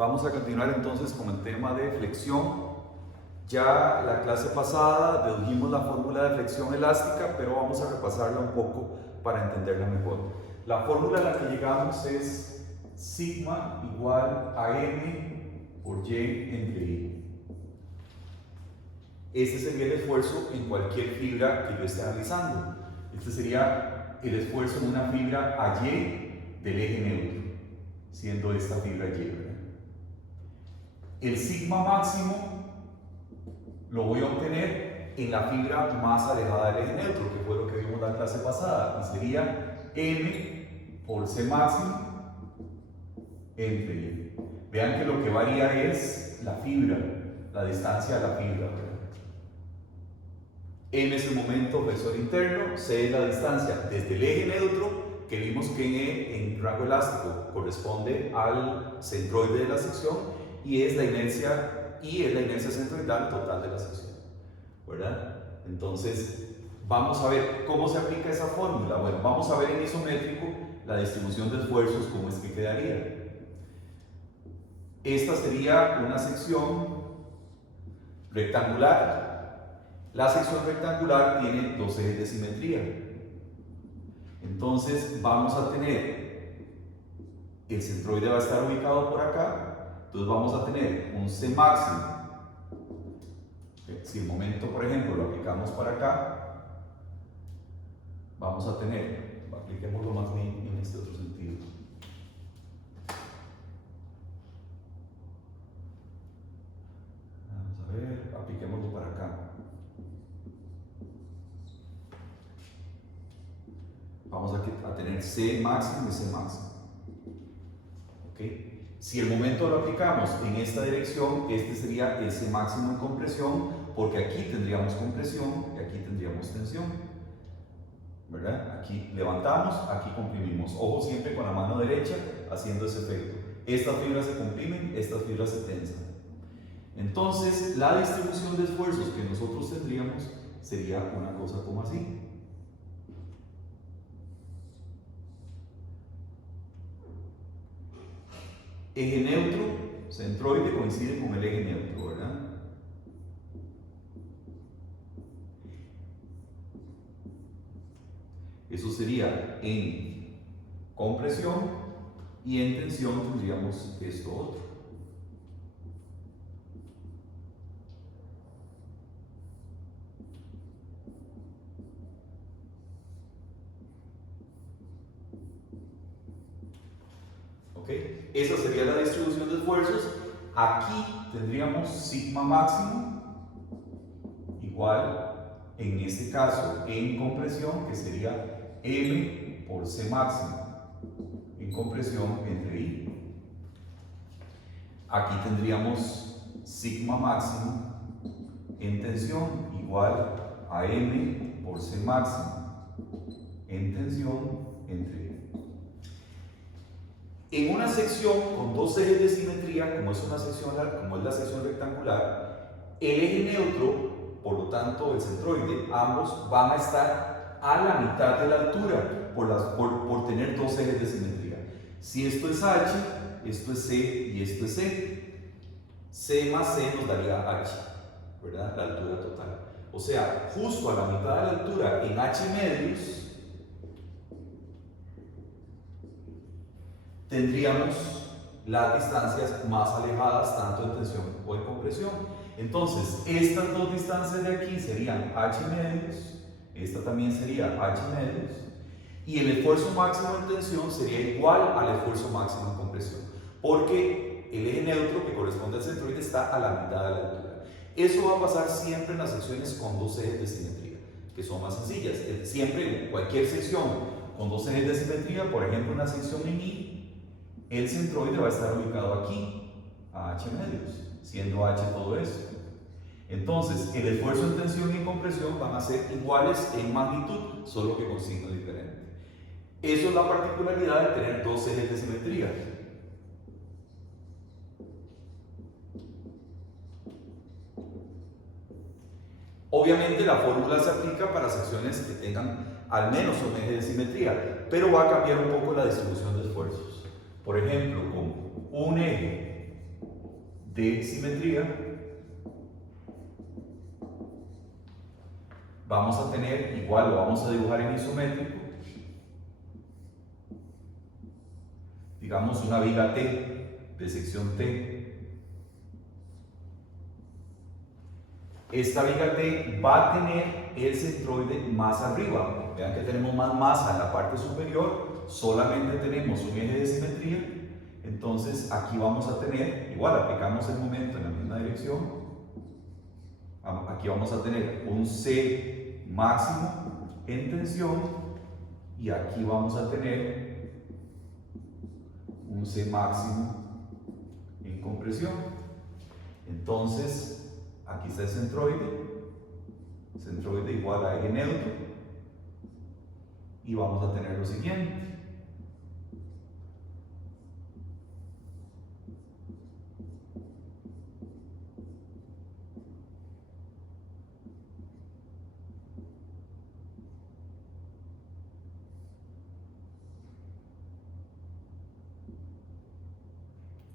Vamos a continuar entonces con el tema de flexión. Ya la clase pasada dedujimos la fórmula de flexión elástica, pero vamos a repasarla un poco para entenderla mejor. La fórmula a la que llegamos es sigma igual a m por y entre i. Este sería el esfuerzo en cualquier fibra que yo esté analizando. Este sería el esfuerzo en una fibra AY del eje neutro, siendo esta fibra Y, ¿verdad? El sigma máximo lo voy a obtener en la fibra más alejada del eje neutro, que fue lo que vimos la clase pasada, y sería m por c máximo entre y. Vean que lo que varía es la fibra, la distancia a la fibra, ¿verdad? M es el momento vector interno, C es la distancia desde el eje neutro, que vimos que en rango elástico corresponde al centroide de la sección, y es la inercia, centroidal total de la sección, ¿verdad? Entonces, vamos a ver cómo se aplica esa fórmula. Bueno, vamos a ver en isométrico la distribución de esfuerzos, cómo es que quedaría. Esta sería una sección rectangular. La sección rectangular tiene dos ejes de simetría. Entonces vamos a tener, el centroide va a estar ubicado por acá, entonces vamos a tener un C máximo. Si el momento, por ejemplo, lo aplicamos para acá, vamos a tener, apliquémoslo más bien en este otro sentido. Vamos a ver, apliquémoslo para acá. Vamos a tener C máximo y C máximo. ¿Okay? Si el momento lo aplicamos en esta dirección, este sería el C máximo en compresión, porque aquí tendríamos compresión y aquí tendríamos tensión, ¿verdad? Aquí levantamos, aquí comprimimos. Ojo siempre con la mano derecha haciendo ese efecto. Estas fibras se comprimen, estas fibras se tensan. Entonces, la distribución de esfuerzos que nosotros tendríamos sería una cosa como así. Eje neutro, centroide coincide con el eje neutro, ¿verdad? Eso sería en compresión, y en tensión tendríamos esto otro. ¿Okay? Esa sería la distribución de esfuerzos. Aquí tendríamos sigma máximo igual, en este caso, en compresión, que sería m por c máximo en compresión entre i. Aquí tendríamos sigma máximo en tensión igual a m por c máximo en tensión entre i. En una sección con dos ejes de simetría, como es la sección rectangular, el eje neutro, por lo tanto el centroide, ambos van a estar a la mitad de la altura por tener dos ejes de simetría. Si esto es h, esto es c y esto es c. C más c nos daría h, ¿verdad? La altura total. O sea, justo a la mitad de la altura en h medios, tendríamos las distancias más alejadas, tanto en tensión o en compresión. Entonces, estas dos distancias de aquí serían h medios, esta también sería h medios, y el esfuerzo máximo en tensión sería igual al esfuerzo máximo en compresión, porque el eje neutro que corresponde al centroide está a la mitad de la altura. Eso va a pasar siempre en las secciones con dos ejes de simetría, que son más sencillas. Siempre en cualquier sección con dos ejes de simetría, por ejemplo una sección en I, el centroide va a estar ubicado aquí, a h medios, siendo h todo esto. Entonces, el esfuerzo en tensión y en compresión van a ser iguales en magnitud, solo que con signo diferente. Eso es la particularidad de tener dos ejes de simetría. Obviamente la fórmula se aplica para secciones que tengan al menos un eje de simetría, pero va a cambiar un poco la distribución de esfuerzos. Por ejemplo, con un eje de simetría, vamos a tener, igual lo vamos a dibujar en isométrico, digamos una viga T, de sección T. Esta viga T va a tener el centroide más arriba. Vean que tenemos más masa en la parte superior, solamente tenemos un eje de simetría. Entonces aquí vamos a tener, igual aplicamos el momento en la misma dirección. Aquí vamos a tener un C máximo en tensión y aquí vamos a tener un C máximo en compresión. Entonces, aquí está el centroide igual a eje neutro, y vamos a tener lo siguiente.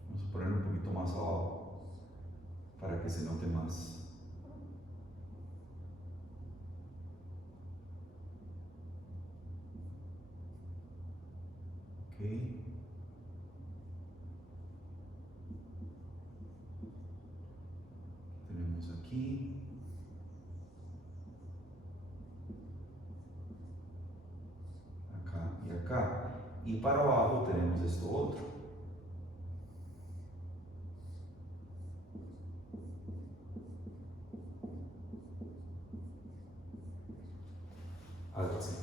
Vamos a poner un poquito más abajo para que se note más. Okay. Tenemos aquí, acá y acá, y para abajo tenemos esto otro. Algo así.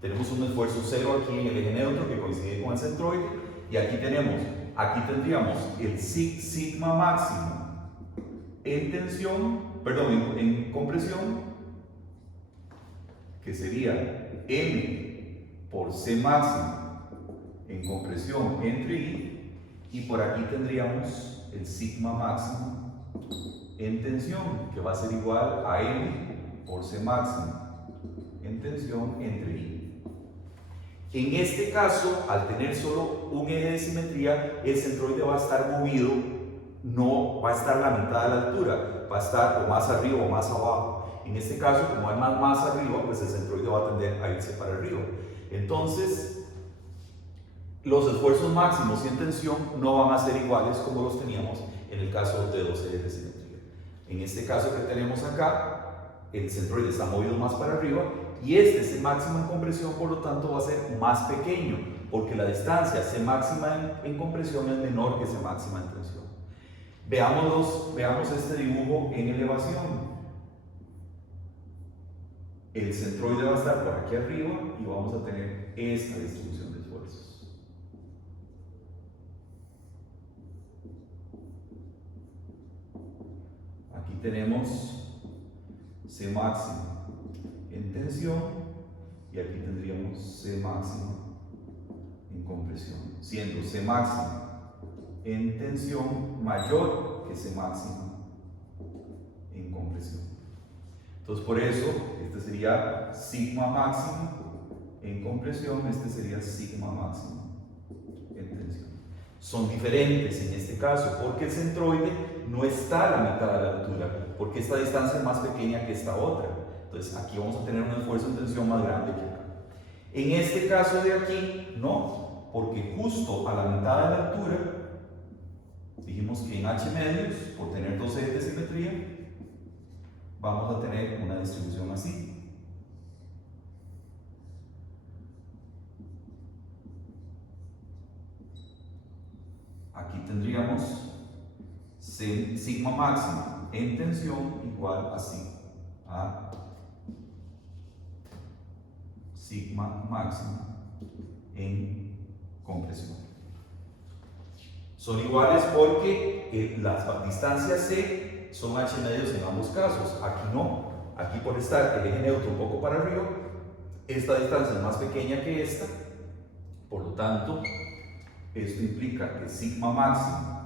Tenemos un esfuerzo cero aquí en el eje neutro que coincide con el centroide, y aquí tendríamos el sigma máximo en tensión, perdón, en compresión, que sería M por C máximo en compresión entre I, y por aquí tendríamos el sigma máximo en tensión, que va a ser igual a M por C máximo en tensión entre I. En este caso, al tener solo un eje de simetría, el centroide va a estar movido, no va a estar a la mitad de la altura, va a estar o más arriba o más abajo. En este caso, como hay más arriba, pues el centroide va a tender a irse para arriba. Entonces, los esfuerzos máximos y en tensión no van a ser iguales como los teníamos en el caso de dos ejes de simetría. En este caso que tenemos acá, el centroide está movido más para arriba, y este C máximo en compresión, por lo tanto, va a ser más pequeño, porque la distancia C máxima en compresión es menor que C máxima en tensión. Veamos este dibujo en elevación. El centroide va a estar por aquí arriba y vamos a tener esta distribución de esfuerzos. Aquí tenemos C máximo en tensión y aquí tendríamos C máximo en compresión, siendo C máximo en tensión mayor que C máximo en compresión. Entonces, por eso, este sería sigma máximo en compresión, este sería sigma máximo en tensión. Son diferentes en este caso porque el centroide no está a la mitad de la altura, porque esta distancia es más pequeña que esta otra. Entonces, aquí vamos a tener un esfuerzo en tensión más grande que acá. En este caso de aquí, no, porque justo a la mitad de la altura, dijimos que en H medios, por tener dos ejes de simetría, vamos a tener una distribución así. Aquí tendríamos sigma máximo en tensión igual así a sigma máximo en compresión. Son iguales porque las distancias C son H medios en ambos casos. Aquí no. Aquí, por estar el eje neutro un poco para arriba, esta distancia es más pequeña que esta. Por lo tanto, esto implica que sigma máximo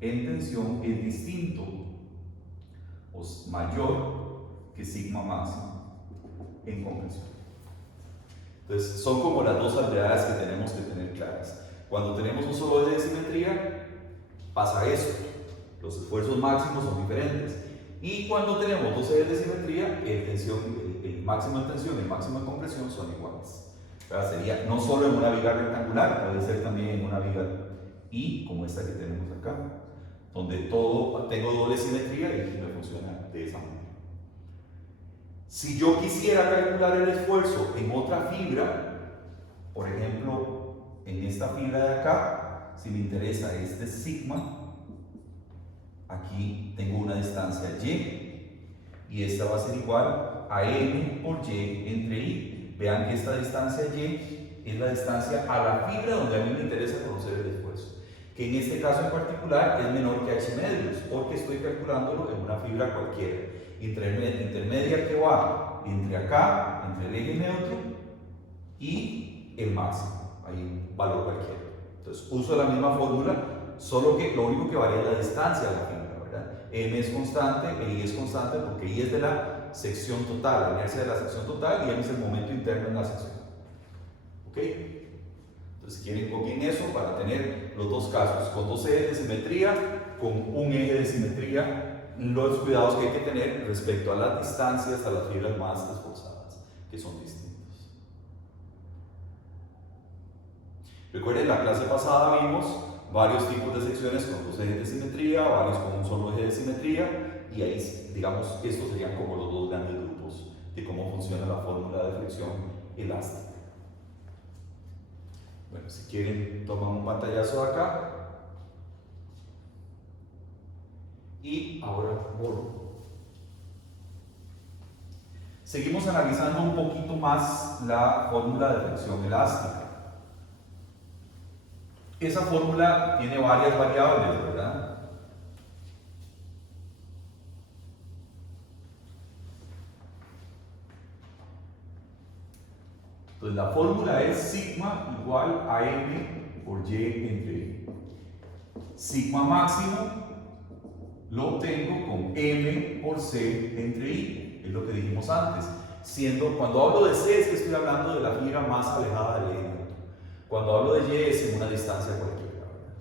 en tensión es distinto o mayor que sigma máximo en compresión. Entonces, son como las dos salvedades que tenemos que tener claras. Cuando tenemos un solo eje de simetría, pasa eso. Los esfuerzos máximos son diferentes. Y cuando tenemos dos ejes de simetría, el máximo de tensión y el máximo de compresión son iguales. Sería no solo en una viga rectangular, puede ser también en una viga I, como esta que tenemos acá, donde tengo doble simetría y me funciona de esa manera. Si yo quisiera calcular el esfuerzo en otra fibra, por ejemplo, en esta fibra de acá, si me interesa este sigma, aquí tengo una distancia y esta va a ser igual a m por y entre i. Vean que esta distancia y es la distancia a la fibra donde a mí me interesa conocer el esfuerzo, que en este caso en particular es menor que h medios, porque estoy calculándolo en una fibra cualquiera, intermedia que va entre acá, entre el eje neutro y el máximo, hay un valor cualquiera. Entonces uso la misma fórmula, solo que lo único que varía es la distancia a la fibra, ¿verdad? M es constante, e I es constante porque I es de la sección total, la inercia de la sección total, y M es el momento interno en la sección. ¿Ok? Entonces quieren copien eso para tener los dos casos, con dos ejes de simetría, con un eje de simetría, los cuidados que hay que tener respecto a las distancias a las fibras más esforzadas, que son distintos. Recuerden, la clase pasada vimos varios tipos de secciones con dos ejes de simetría, varios con un solo eje de simetría, y ahí, digamos, estos serían como los dos grandes grupos de cómo funciona la fórmula de flexión elástica. Bueno, si quieren, toman un pantallazo de acá. Y ahora borro. Seguimos analizando un poquito más la fórmula de flexión elástica. Esa fórmula tiene varias variables, ¿verdad? Entonces la fórmula es sigma igual a m por y entre i. Sigma máximo lo obtengo con m por c entre i, es lo que dijimos antes. Cuando hablo de c es que estoy hablando de la fibra más alejada del eje neutro. Cuando hablo de y es en una distancia cualquiera, ¿verdad?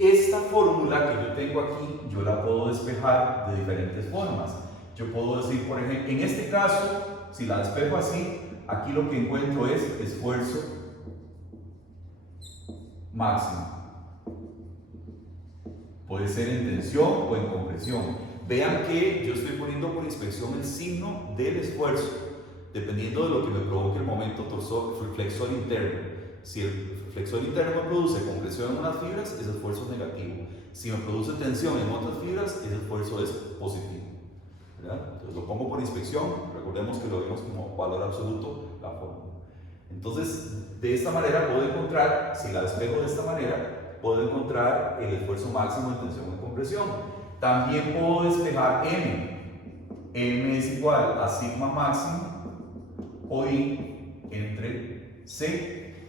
Esta fórmula que yo tengo aquí, yo la puedo despejar de diferentes formas. Yo puedo decir, por ejemplo, en este caso, si la despejo así, aquí lo que encuentro es esfuerzo máximo. Puede ser en tensión o en compresión. Vean que yo estoy poniendo por inspección el signo del esfuerzo, dependiendo de lo que me provoque el momento flexor interno. Si el flexor interno me produce compresión en unas fibras, ese esfuerzo es negativo. Si me produce tensión en otras fibras, ese esfuerzo es positivo, ¿verdad? Entonces lo pongo por inspección, recordemos que lo vimos como valor absoluto, la fórmula. Entonces, de esta manera puedo encontrar, si la despejo de esta manera, puedo encontrar el esfuerzo máximo de tensión y compresión. También puedo despejar M. M es igual a sigma máximo o I entre C.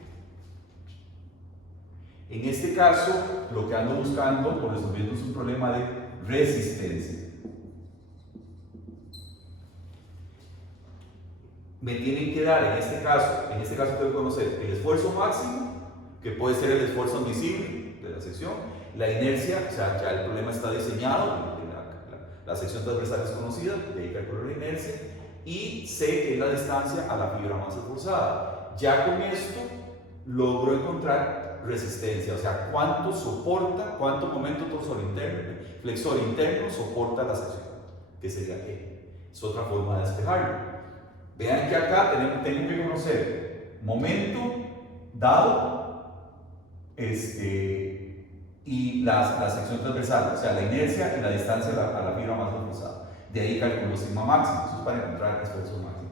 En este caso, lo que ando buscando o resolviendo es un problema de resistencia. Me tienen que dar, en este caso tengo que conocer el esfuerzo máximo, que puede ser el esfuerzo admisible de la sección, la inercia, o sea, ya el problema está diseñado, la sección transversal es conocida, de ahí calculo la inercia, y C, que es la distancia a la fibra más esforzada. Ya con esto logro encontrar resistencia, o sea, cuánto momento flexor interno soporta la sección, que sería E. Es otra forma de despejarlo. Vean que acá tengo que conocer momento dado y la sección transversal, o sea, la inercia y la distancia a la fibra más esforzada. De ahí calculo sigma máximo, eso es para encontrar esfuerzo máximo.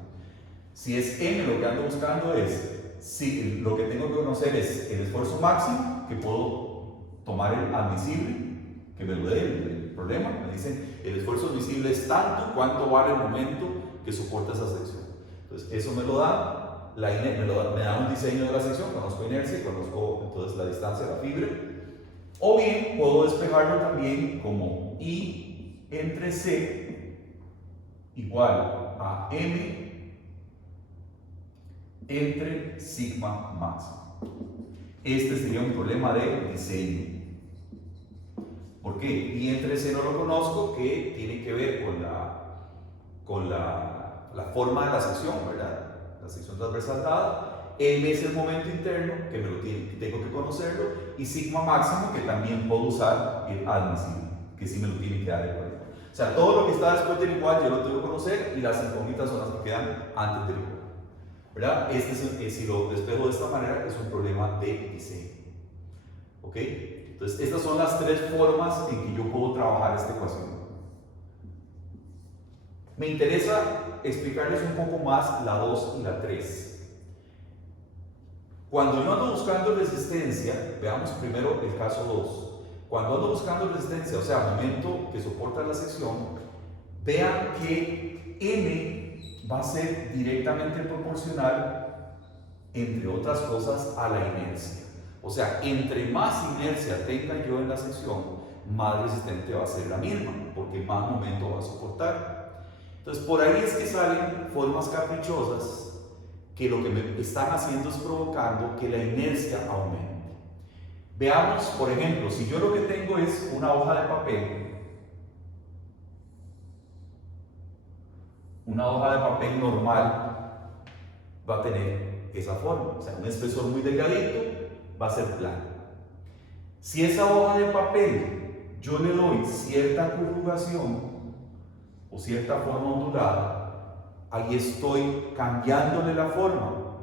Si es m, lo que ando buscando lo que tengo que conocer es el esfuerzo máximo, que puedo tomar el admisible, que me lo dé el problema. Me dicen, el esfuerzo admisible es tanto, cuánto vale el momento que soporta esa sección. Entonces, eso me lo da, me da un diseño de la sección, conozco inercia, conozco entonces la distancia de la fibra. O bien, puedo despejarlo también como I entre C igual a M entre sigma máximo. Este sería un problema de diseño. ¿Por qué? Y entre C no lo conozco, que tiene que ver con la forma de la sección, ¿verdad? La sección transversal dada. M es el momento interno, que tengo que conocerlo, y sigma máximo, que también puedo usar el admisible, que sí me lo tiene que dar igual. O sea, todo lo que está después del igual yo lo tengo que conocer, y las incógnitas son las que quedan antes del igual, ¿verdad? Si lo despejo de esta manera, es un problema de diseño. ¿Ok? Entonces, estas son las tres formas en que yo puedo trabajar esta ecuación. Me interesa explicarles un poco más la 2 y la 3. Cuando yo ando buscando resistencia, veamos primero el caso 2. Cuando ando buscando resistencia, o sea, momento que soporta la sección, vean que M va a ser directamente proporcional, entre otras cosas, a la inercia. O sea, entre más inercia tenga yo en la sección, más resistente va a ser la misma, porque más momento va a soportar. Entonces, por ahí es que salen formas caprichosas que lo que me están haciendo es provocando que la inercia aumente. Veamos, por ejemplo, si yo lo que tengo es una hoja de papel, una hoja de papel normal va a tener esa forma, o sea, un espesor muy delgadito, va a ser plano. Si esa hoja de papel yo le doy cierta corrugación o cierta forma ondulada, ahí estoy cambiándole la forma.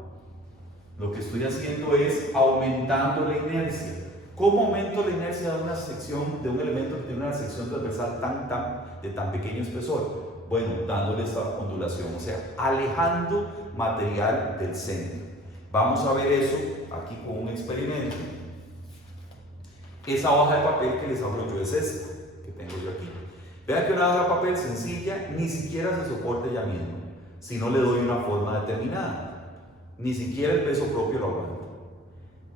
Lo que estoy haciendo es aumentando la inercia. ¿Cómo aumento la inercia de una sección, de un elemento que tiene una sección transversal de tan pequeño espesor? Bueno, dándole esta ondulación, o sea, alejando material del centro. Vamos a ver eso aquí con un experimento. Esa hoja de papel que les hablo yo es esta, que tengo yo aquí. Vean que una hoja de papel sencilla ni siquiera se soporta ella misma, si no le doy una forma determinada. Ni siquiera el peso propio lo aguanta.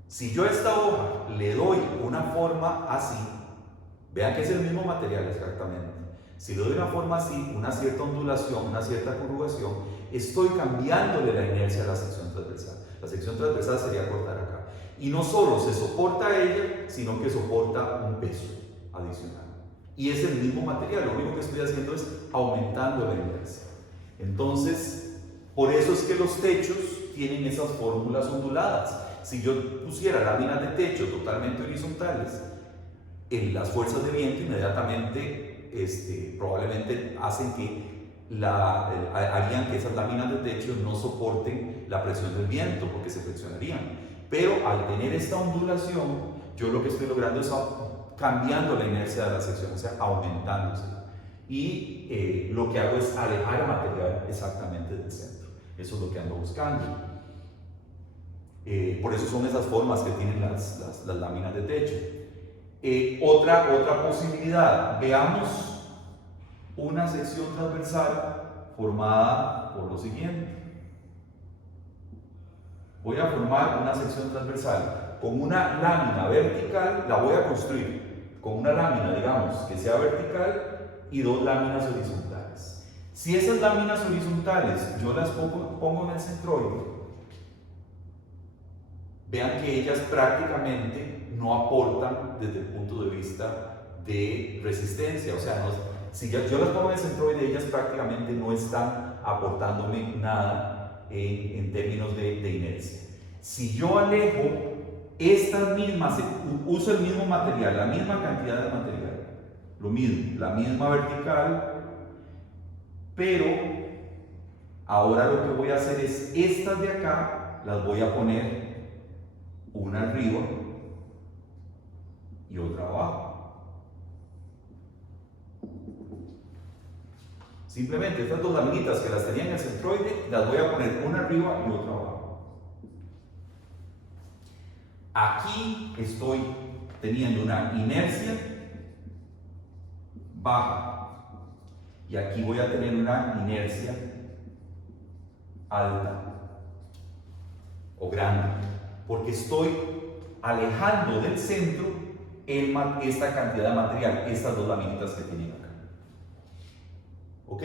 Si yo a esta hoja le doy una forma así, vean que es el mismo material exactamente. Si le doy una forma así, una cierta ondulación, una cierta corrugación, estoy cambiándole la inercia a la sección transversal. La sección transversal sería cortar acá. Y no solo se soporta a ella, sino que soporta un peso adicional. Y es el mismo material, lo único que estoy haciendo es aumentando la inercia. Entonces, por eso es que los techos tienen esas fórmulas onduladas. Si yo pusiera láminas de techo totalmente horizontales, las fuerzas de viento inmediatamente probablemente hacen que harían que esas láminas de techo no soporten la presión del viento porque se friccionarían. Pero al tener esta ondulación, yo lo que estoy logrando es cambiando la inercia de la sección, o sea, aumentándose. Y lo que hago es alejar el material exactamente del centro. Eso es lo que ando buscando. Por eso son esas formas que tienen las láminas de techo. Otra posibilidad, veamos una sección transversal formada por lo siguiente. Voy a formar una sección transversal con una lámina vertical, la voy a construir con una lámina, digamos, que sea vertical y dos láminas horizontales. Si esas láminas horizontales yo las pongo en el centroide, vean que ellas prácticamente no aportan desde el punto de vista de resistencia, o sea, si yo las pongo en el centroide, ellas prácticamente no están aportándome nada en términos de inercia. Si yo alejo estas mismas, uso el mismo material, la misma cantidad de material, lo mismo, la misma vertical, pero ahora lo que voy a hacer es estas de acá, las voy a poner una arriba y otra abajo. Simplemente estas dos laminitas que las tenía en el centroide, las voy a poner una arriba y otra abajo. Aquí estoy teniendo una inercia baja y aquí voy a tener una inercia alta o grande, porque estoy alejando del centro esta cantidad de material, estas dos laminitas que tienen acá. ¿Ok?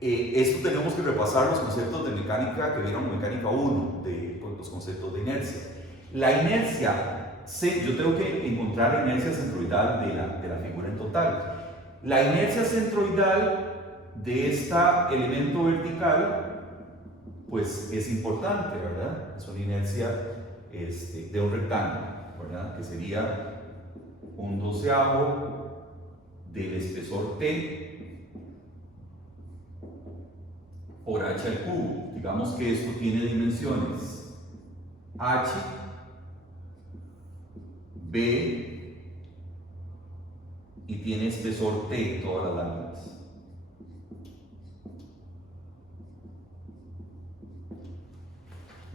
Esto tenemos que repasar los conceptos de mecánica que vieron en mecánica 1, con los conceptos de inercia. La inercia yo tengo que encontrar la inercia centroidal de la figura en total. La inercia centroidal de este elemento vertical, pues es importante, ¿verdad? Es una inercia de un rectángulo, ¿verdad? Que sería un doceavo del espesor T por h al cubo. Digamos que esto tiene dimensiones h, b y tiene espesor T todas las láminas.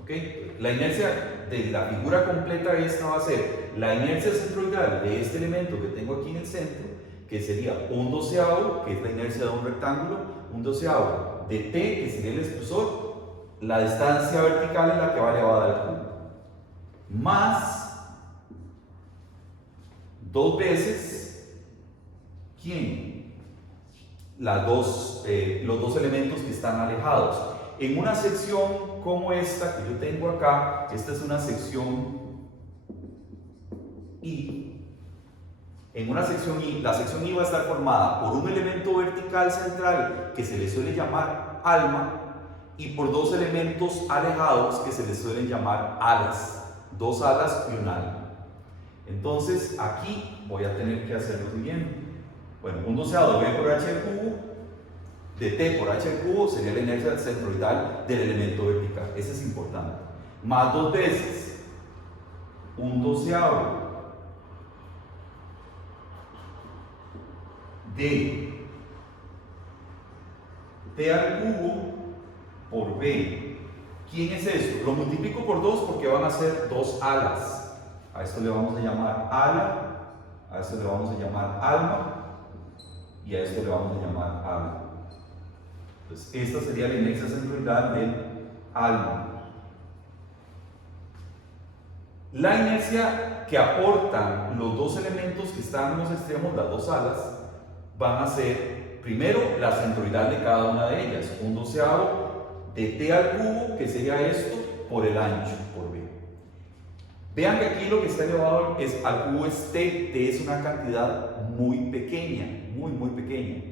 ¿Ok? La inercia de la figura completa esta va a ser la inercia centroidal de este elemento que tengo aquí en el centro, que sería un doceavo, que es la inercia de un rectángulo, un doceavo de T, que sería el espesor, la distancia vertical en la que va elevada al cubo, más dos veces, ¿quién? Los dos elementos que están alejados. En una sección como esta que yo tengo acá, esta es una sección I. En una sección I, la sección I va a estar formada por un elemento vertical central que se le suele llamar alma y por dos elementos alejados que se le suelen llamar alas. Dos alas y un alma. Entonces aquí voy a tener que hacer lo siguiente. Bueno, un doceavo de B por H al cubo de T por H al cubo sería la inercia centroidal del elemento vertical. Eso es importante. Más dos veces un doceavo de T al cubo por B. ¿Quién es esto? Lo multiplico por 2 porque van a ser dos alas. A esto le vamos a llamar ala, a esto le vamos a llamar alma y a esto le vamos a llamar alma. Entonces, esta sería la inercia centroidal del alma. La inercia que aportan los dos elementos que están en los extremos, las dos alas, van a ser primero la centroidal de cada una de ellas, un doceavo de T al cubo, que sería esto, por el ancho, por B. Vean que aquí lo que está elevado al cubo es T. T es una cantidad muy pequeña, muy pequeña.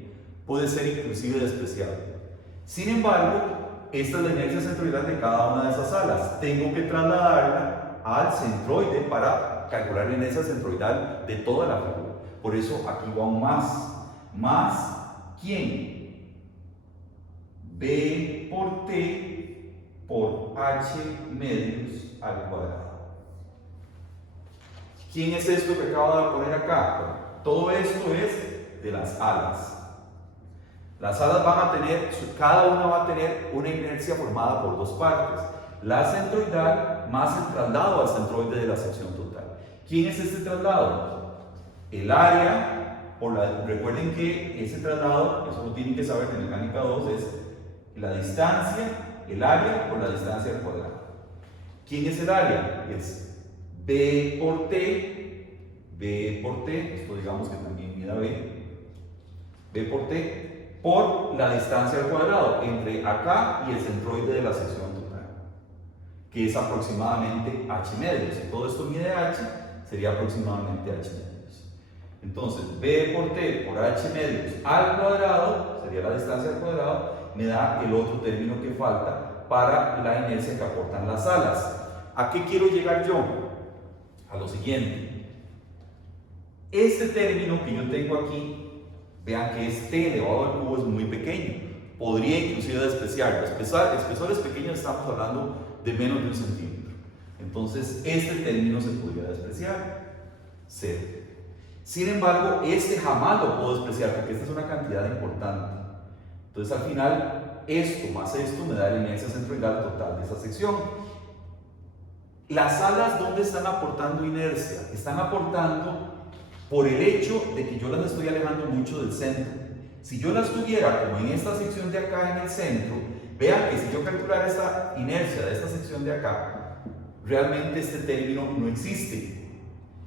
Puede ser inclusive despreciable. Sin embargo, esta es la inercia centroidal de cada una de esas alas. Tengo que trasladarla al centroide para calcular la inercia centroidal de toda la figura. Por eso aquí va un más. Más, ¿quién? B por T por H medios al cuadrado. ¿Quién es esto que acabo de poner acá? Bueno, todo esto es de las alas. Las alas van a tener, cada una va a tener una inercia formada por dos partes. La centroidal más el traslado al centroide de la sección total. ¿Quién es este traslado? El área. Recuerden que ese traslado, eso lo tienen que saber de mecánica 2, es la distancia, el área por la distancia al cuadrado. ¿Quién es el área? Es B por T, esto digamos que también mida B por T, por la distancia al cuadrado entre acá y el centroide de la sección total, que es aproximadamente h medios. Si todo esto mide h, sería aproximadamente h medios. Entonces, B por T por h medios al cuadrado, sería la distancia al cuadrado, me da el otro término que falta para la inercia que aportan las alas. ¿A qué quiero llegar yo? A lo siguiente. Este término que yo tengo aquí, vean que es T elevado al cubo, es muy pequeño. Podría inclusive despreciarlo. Espesores pequeños estamos hablando de menos de 1 centímetro. Entonces, este término se podría despreciar. 0. Sin embargo, este jamás lo puedo despreciar porque esta es una cantidad importante. Entonces, al final, esto más esto me da la inercia centroidal total de esta sección. Las alas, ¿dónde están aportando inercia? Están aportando por el hecho de que yo las estoy alejando mucho del centro. Si yo las tuviera como en esta sección de acá en el centro, vean que si yo calculara esta inercia de esta sección de acá, realmente este término no existe.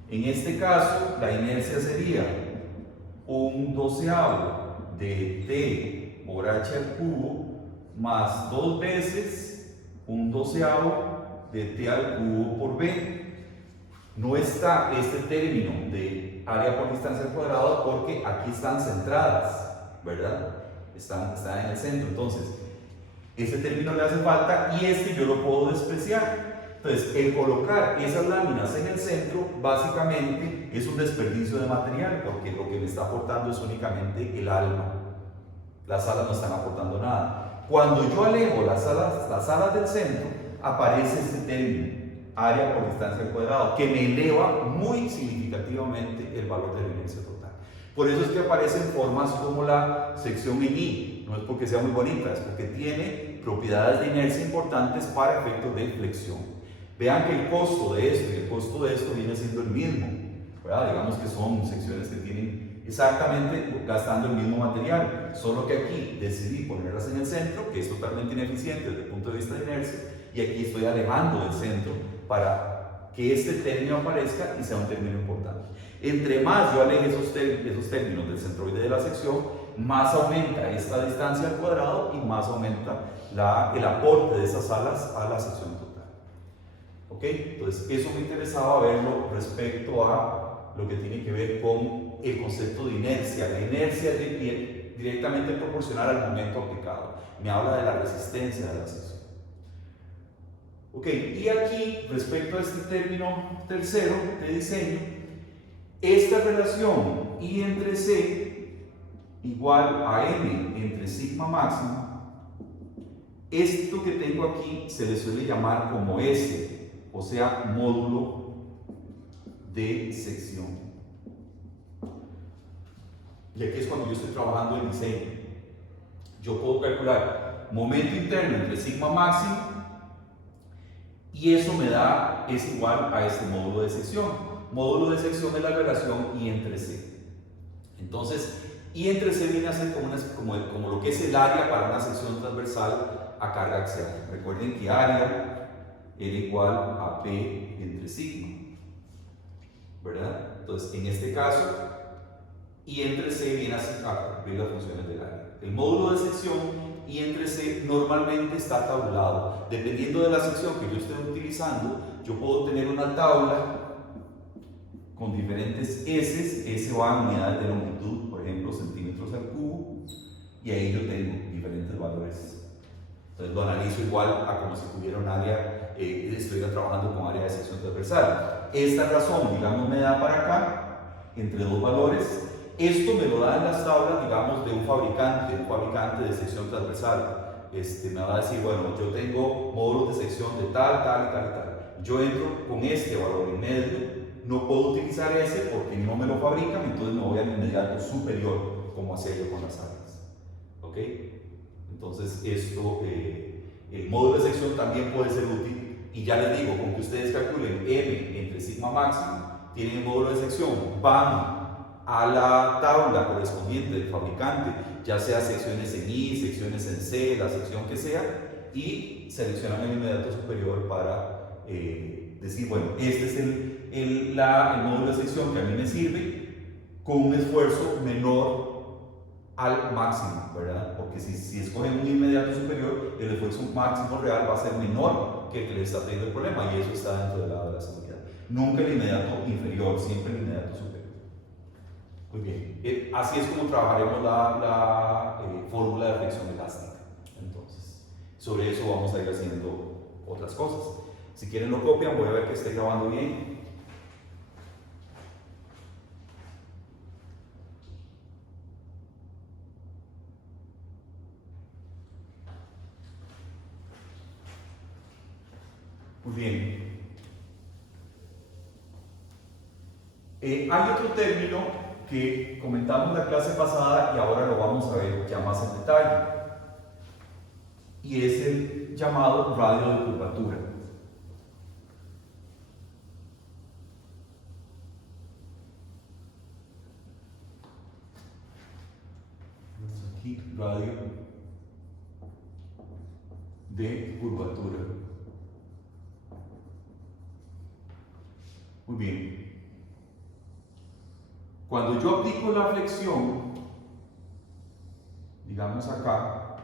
En este caso, la inercia sería un doceavo de T por H al cubo más dos veces un doceavo de T al cubo por B. No está este término de área por distancia al cuadrado porque aquí están centradas, ¿verdad? Están en el centro. Entonces, este término le hace falta y este yo lo puedo despreciar. Entonces, el colocar esas láminas en el centro básicamente es un desperdicio de material porque lo que me está aportando es únicamente el alma. Las alas no están aportando nada. Cuando yo alejo las alas del centro, aparece este término, área por distancia al cuadrado, que me eleva muy significativamente el valor de la inercia total. Por eso es que aparecen formas como la sección en I. No es porque sea muy bonita, es porque tiene propiedades de inercia importantes para efectos de flexión. Vean que el costo de esto y el costo de esto viene siendo el mismo, ¿verdad? Digamos que son secciones que tienen exactamente gastando el mismo material, solo que aquí decidí ponerlas en el centro, que es totalmente ineficiente desde el punto de vista de inercia, y aquí estoy alejando del centro para que este término aparezca y sea un término importante. Entre más yo aleje esos términos del centroide de la sección, más aumenta esta distancia al cuadrado y más aumenta el aporte de esas alas a la sección total. ¿Ok? Entonces, eso me interesaba verlo respecto a lo que tiene que ver con el concepto de inercia. La inercia es directamente proporcional al momento aplicado. Me habla de la resistencia de la sección. Ok, y aquí, respecto a este término tercero de diseño, esta relación I entre C igual a M entre sigma máximo, esto que tengo aquí se le suele llamar como S, o sea, módulo de sección. Y aquí es cuando yo estoy trabajando en diseño. Yo puedo calcular momento interno entre sigma máximo y eso me da, es igual a este módulo de sección. Módulo de sección es la relación I entre C. Entonces, I entre C viene a ser como lo que es el área para una sección transversal a carga axial. Recuerden que área era igual a P entre sigma, ¿verdad? Entonces, en este caso, I entre C viene a cumplir las funciones del área. El módulo de sección I entre C normalmente está tabulado. Dependiendo de la sección que yo esté utilizando, yo puedo tener una tabla con diferentes S. S va en unidades de longitud, por ejemplo, centímetros al cubo, y ahí yo tengo diferentes valores. Entonces lo analizo igual a como si tuviera un área, estuviera trabajando con área de sección transversal. Esta razón, digamos, me da para acá, entre dos valores. Esto me lo da en las tablas, digamos, de un fabricante de sección transversal. Me va a decir, bueno, yo tengo módulos de sección de tal, tal y tal y tal. Yo entro con este valor en medio, no puedo utilizar ese porque no me lo fabrican, entonces me voy al inmediato superior, como hacía yo con las áreas. ¿Ok? Entonces, el módulo de sección también puede ser útil. Y ya les digo, con que ustedes calculen M entre sigma máximo, tienen el módulo de sección, van a la tabla correspondiente del fabricante, ya sea secciones en I, secciones en C, la sección que sea, y seleccionan el inmediato superior para decir, bueno, este es el módulo de sección que a mí me sirve con un esfuerzo menor al máximo, ¿verdad? Porque si escogen un inmediato superior, el esfuerzo máximo real va a ser menor que el que le está teniendo el problema, y eso está dentro del lado de la seguridad. Nunca el inmediato inferior, siempre el inmediato superior. Muy bien, así es como trabajaremos la fórmula de flexión elástica. Entonces, sobre eso vamos a ir haciendo otras cosas. Si quieren lo copian, voy a ver que esté grabando bien. Muy bien. Hay otro término que comentamos la clase pasada y ahora lo vamos a ver ya más en detalle. Y es el llamado radio de curvatura. Aquí, radio de curvatura. Muy bien. Cuando yo aplico la flexión, digamos acá,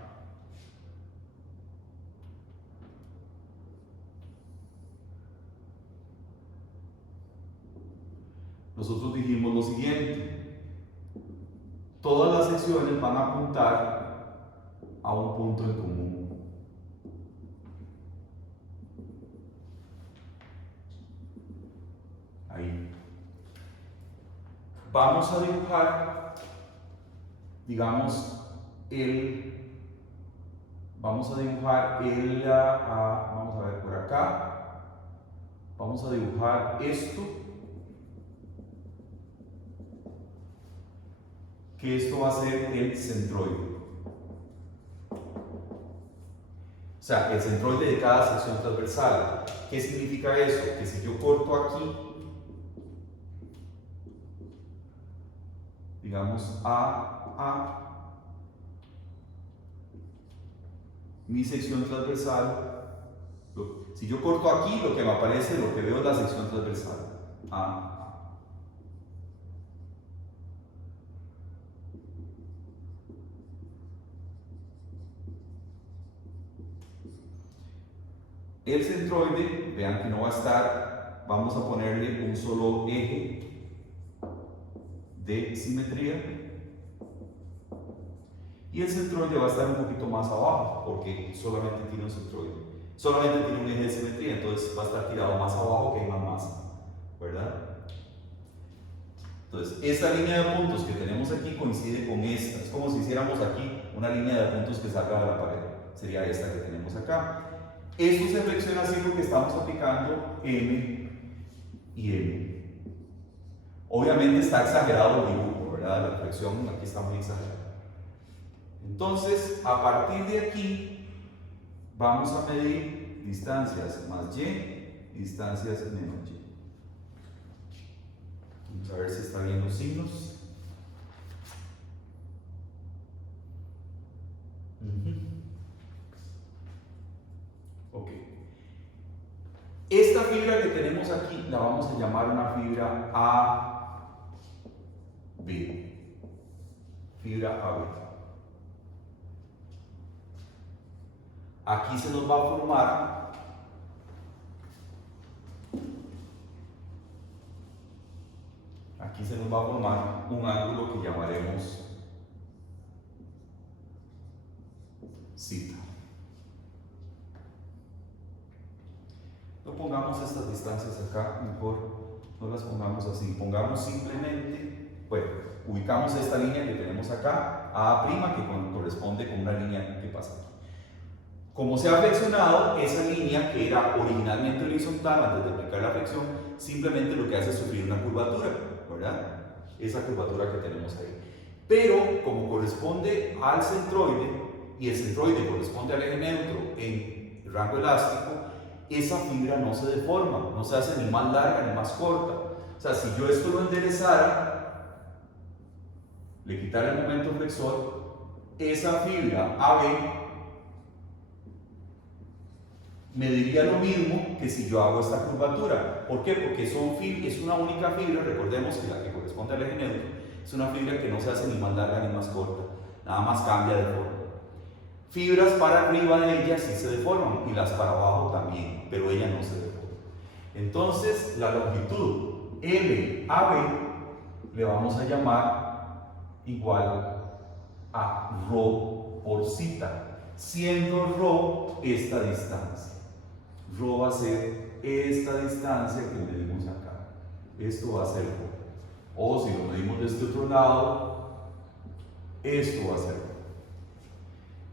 nosotros dijimos lo siguiente: todas las secciones van a apuntar a un punto en común. Ahí. Vamos a dibujar, digamos, vamos a ver por acá, vamos a dibujar esto, que esto va a ser el centroide. O sea, el centroide de cada sección transversal. ¿Qué significa eso? Que si yo corto aquí, digamos A, mi sección transversal, si yo corto aquí, lo que me aparece, lo que veo es la sección transversal. A. El centroide, vean que no va a estar, vamos a ponerle un solo eje de simetría. Y el centroide va a estar un poquito más abajo, porque solamente tiene un centroide. Solamente tiene un eje de simetría, entonces va a estar tirado más abajo que hay más masa, ¿verdad? Entonces, esta línea de puntos que tenemos aquí coincide con esta. Es como si hiciéramos aquí una línea de puntos que salga de la pared. Sería esta que tenemos acá. Esto se flexiona así porque estamos aplicando M y M. Obviamente está exagerado el dibujo, ¿verdad? La flexión aquí está muy exagerada. Entonces, a partir de aquí, vamos a medir distancias más y, distancias menos y. Vamos a ver si está bien los signos. Ok. Esta fibra que tenemos aquí la vamos a llamar una fibra AB. Fibra AB. Aquí se nos va a formar un ángulo que llamaremos zeta. No pongamos estas distancias acá, mejor no las pongamos así. Pongamos simplemente, bueno, ubicamos esta línea que tenemos acá, A', que corresponde con una línea que pasa aquí. Como se ha flexionado, esa línea que era originalmente horizontal antes de aplicar la flexión, simplemente lo que hace es sufrir una curvatura, ¿verdad? Esa curvatura que tenemos ahí. Pero como corresponde al centroide y el centroide corresponde al eje neutro en el rango elástico, esa fibra no se deforma, no se hace ni más larga ni más corta. O sea, si yo esto lo enderezara, le quitara el momento flexor, esa fibra AB me diría lo mismo que si yo hago esta curvatura. ¿Por qué? Porque es una única fibra. Recordemos que la que corresponde al eje neutro es una fibra que no se hace ni más larga ni más corta, nada más cambia de forma. Fibras para arriba de ella sí se deforman y las para abajo también, pero ella no se deforma. Entonces, la longitud LAB le vamos a llamar igual a ρ por zeta, siendo ρ esta distancia. Ρ va a ser esta distancia que medimos acá. Esto va a ser ρ. O si lo medimos de este otro lado, esto va a ser ρ.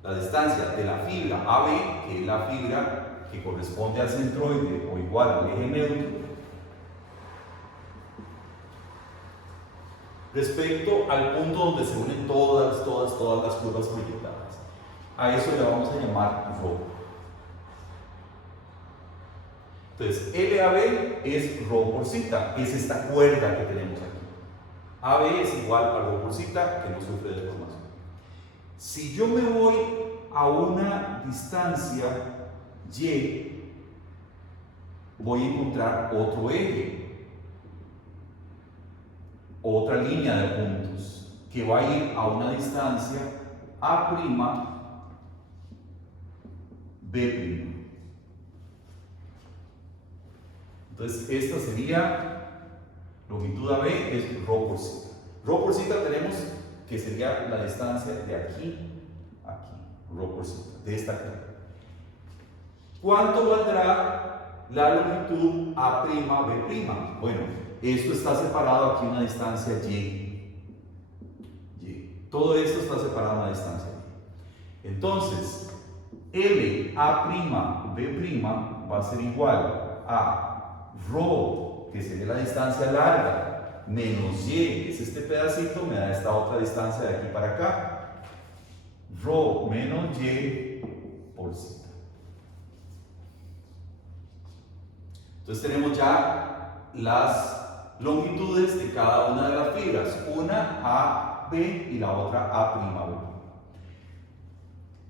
La distancia de la fibra AB, que es la fibra que corresponde al centroide o igual al eje neutro, respecto al punto donde se unen todas las curvas proyectadas. A eso le vamos a llamar ρ. Entonces, LAB es ρ por zeta, es esta cuerda que tenemos aquí. AB es igual a ρ por zeta, que no sufre de deformación. Si yo me voy a una distancia y, voy a encontrar otro eje, otra línea de puntos, que va a ir a una distancia A', B'. Entonces, esta sería Longitud AB es ρ por zeta. Ρ por zeta tenemos que sería la distancia de aquí a aquí, ρ por zeta, de esta curva. ¿Cuánto valdrá la longitud A'B'? Bueno, esto está separado aquí una distancia y. Todo esto está separado una distancia y. Entonces, LA'B' va a ser igual a ρ, que sería la distancia larga, menos y, que es este pedacito, me da esta otra distancia de aquí para acá. Ρ menos y por zeta. Entonces tenemos ya las longitudes de cada una de las fibras, una AB y la otra A'B'.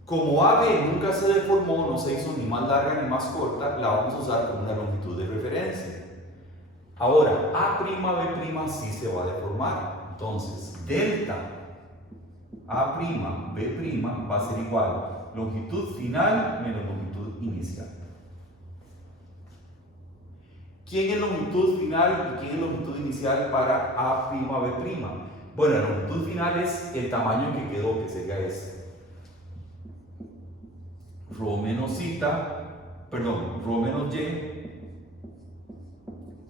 Como AB nunca se deformó, no se hizo ni más larga ni más corta, la vamos a usar como una longitud de referencia. Ahora, A'B' sí se va a deformar. Entonces, delta A'B' va a ser igual a longitud final menos longitud inicial. ¿Quién es longitud final y quién es longitud inicial para A'B'? Bueno, la longitud final es el tamaño que quedó, que sería este. Rho menos y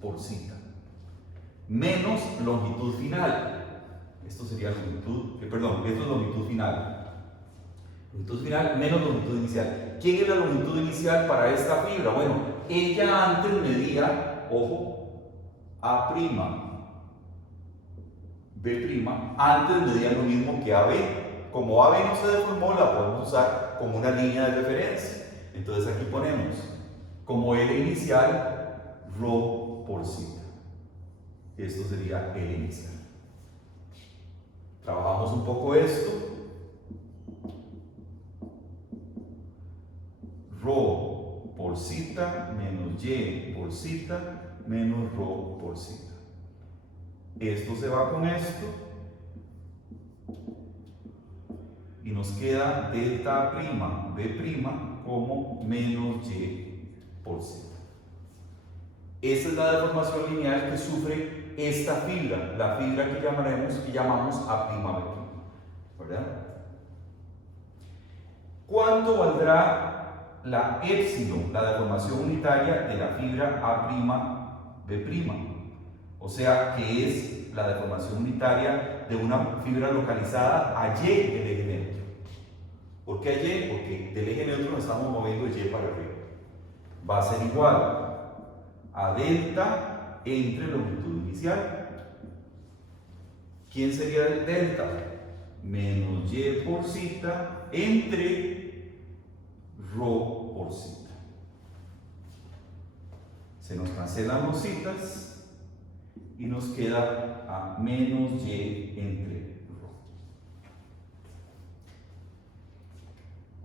por zeta. Menos longitud final. Esto sería longitud, esto es longitud final. Longitud final menos longitud inicial. ¿Quién es la longitud inicial para esta fibra? Bueno, ella antes medía, ojo, A'B', antes medía lo mismo que AB. Como AB no se deformó, la podemos usar como una línea de referencia. Entonces aquí ponemos como L inicial, ρ por zeta. Esto sería L inicial. Trabajamos un poco esto. Ρ por zeta menos y por zeta menos ρ por zeta. Esto se va con esto y nos queda delta A'B' como menos y por zeta. Esta es la deformación lineal que sufre esta fibra, la fibra que llamamos A'B', ¿verdad? ¿Cuánto valdrá la épsilon, la deformación unitaria de la fibra A'B'? O sea, que es la deformación unitaria de una fibra localizada a Y del eje neutro. ¿Por qué a Y? Porque del eje neutro nos estamos moviendo de Y para arriba. Va a ser igual a delta entre longitud inicial. ¿Quién sería el delta? Menos y por zeta entre ρ por zeta. Se nos cancelan los zetas y nos queda a menos y entre ρ.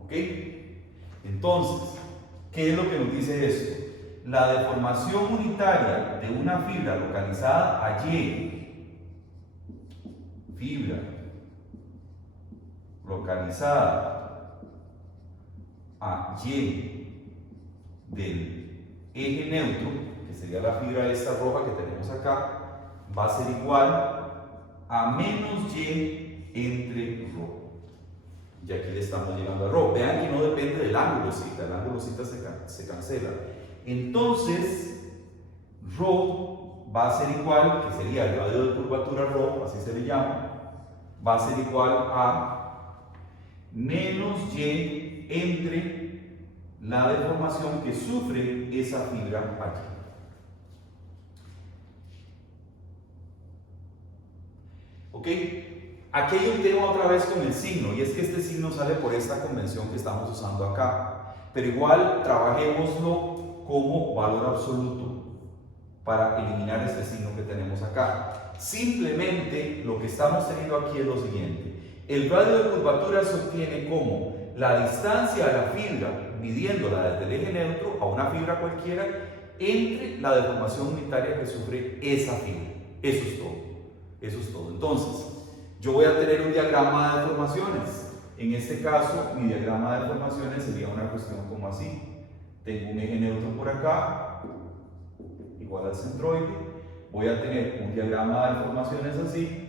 ¿Ok? Entonces, ¿qué es lo que nos dice esto? La deformación unitaria de una fibra localizada a Y, fibra localizada a Y del eje neutro, que sería la fibra esta roja que tenemos acá, va a ser igual a menos y entre ρ. Y aquí le estamos llegando a ρ. Vean que no depende del ángulo zeta, el ángulo zeta se cancela. Entonces, ρ va a ser igual, que sería el radio de curvatura ρ, así se le llama, va a ser igual a menos y entre la deformación que sufre esa fibra aquí. ¿Ok? Aquí hay un tema otra vez con el signo, y es que este signo sale por esta convención que estamos usando acá. Pero igual trabajémoslo como valor absoluto para eliminar este signo que tenemos acá. Simplemente lo que estamos teniendo aquí es lo siguiente: el radio de curvatura se obtiene como la distancia a la fibra, midiéndola desde el eje neutro a una fibra cualquiera, entre la deformación unitaria que sufre esa fibra. Eso es todo. Eso es todo. Entonces, yo voy a tener un diagrama de deformaciones. En este caso, mi diagrama de deformaciones sería una cuestión como así. Tengo un eje neutro por acá, igual al centroide. voy a tener un diagrama de deformaciones así.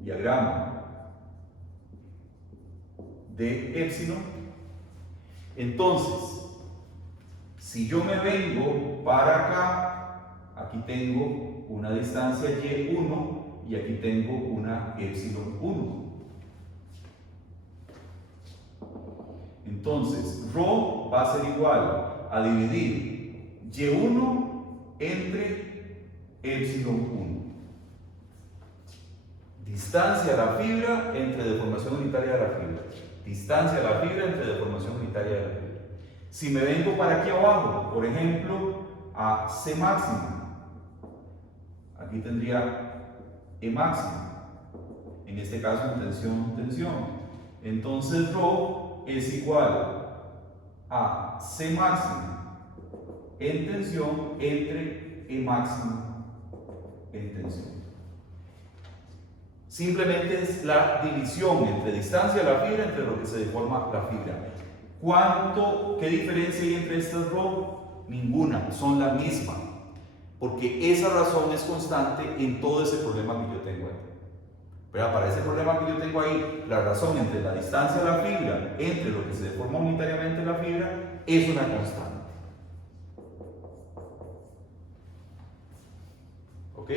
Diagrama de épsilon. Entonces, si yo me vengo para acá, aquí tengo una distancia y1 y aquí tengo una épsilon 1. Entonces, ρ va a ser igual a dividir y1 entre épsilon 1. Distancia a la fibra entre deformación unitaria de la fibra. Distancia a la fibra entre deformación unitaria de la fibra. Si me vengo para aquí abajo, por ejemplo, a C máxima, aquí tendría E máxima. En este caso, en tensión, tensión. Entonces, ρ es igual a C máxima en tensión entre E máxima en tensión. Simplemente es la división entre distancia a la fibra entre lo que se deforma la fibra. ¿Qué diferencia hay entre estas ρ? Ninguna, son la misma. Porque esa razón es constante en todo ese problema que yo tengo ahí. Pero para ese problema que yo tengo ahí, la razón entre la distancia a la fibra, entre lo que se deforma unitariamente la fibra, es una constante. ¿Ok?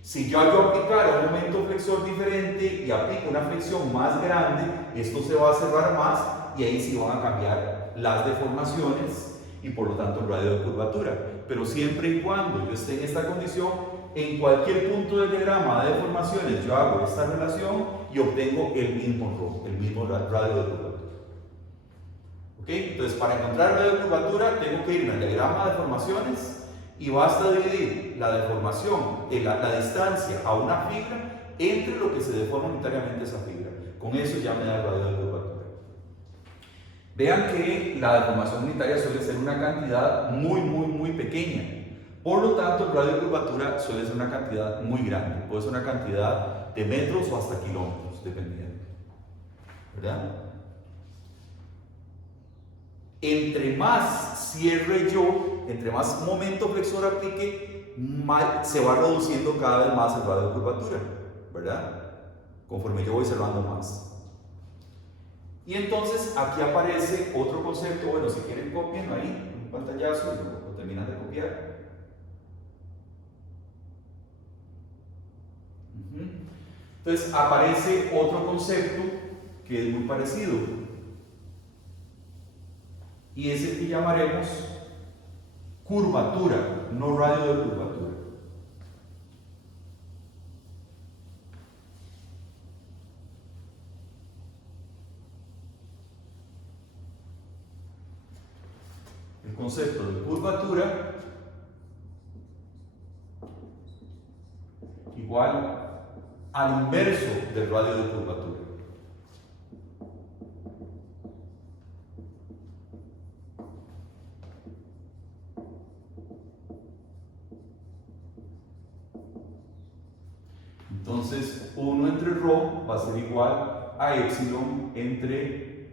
Si yo aplicara un momento flexor diferente y aplico una flexión más grande, esto se va a cerrar más y ahí sí van a cambiar las deformaciones y por lo tanto el radio de curvatura. Pero siempre y cuando yo esté en esta condición, en cualquier punto del diagrama de deformaciones yo hago esta relación y obtengo el mismo radio de curvatura. ¿Ok? Entonces, para encontrar el radio de curvatura tengo que irme al diagrama de deformaciones y basta dividir la deformación, la distancia a una fibra entre lo que se deforma unitariamente esa fibra. Con eso ya me da el radio de curvatura. Vean que la deformación unitaria suele ser una cantidad muy pequeña. Por lo tanto, el radio de curvatura suele ser una cantidad muy grande. Puede ser una cantidad de metros o hasta kilómetros, dependiendo. ¿Verdad? Entre más cierre yo, entre más momento flexor aplique, se va reduciendo cada vez más el radio de curvatura, ¿verdad? Conforme yo voy cerrando más. Y entonces aquí aparece otro concepto. Bueno, si quieren copienlo ahí, un pantallazo y lo terminan de copiar. Entonces aparece otro concepto que es muy parecido. Y es el que llamaremos curvatura, no radio de curvatura. El concepto de curvatura igual al inverso del radio de curvatura. Entonces, 1 entre ρ va a ser igual a épsilon entre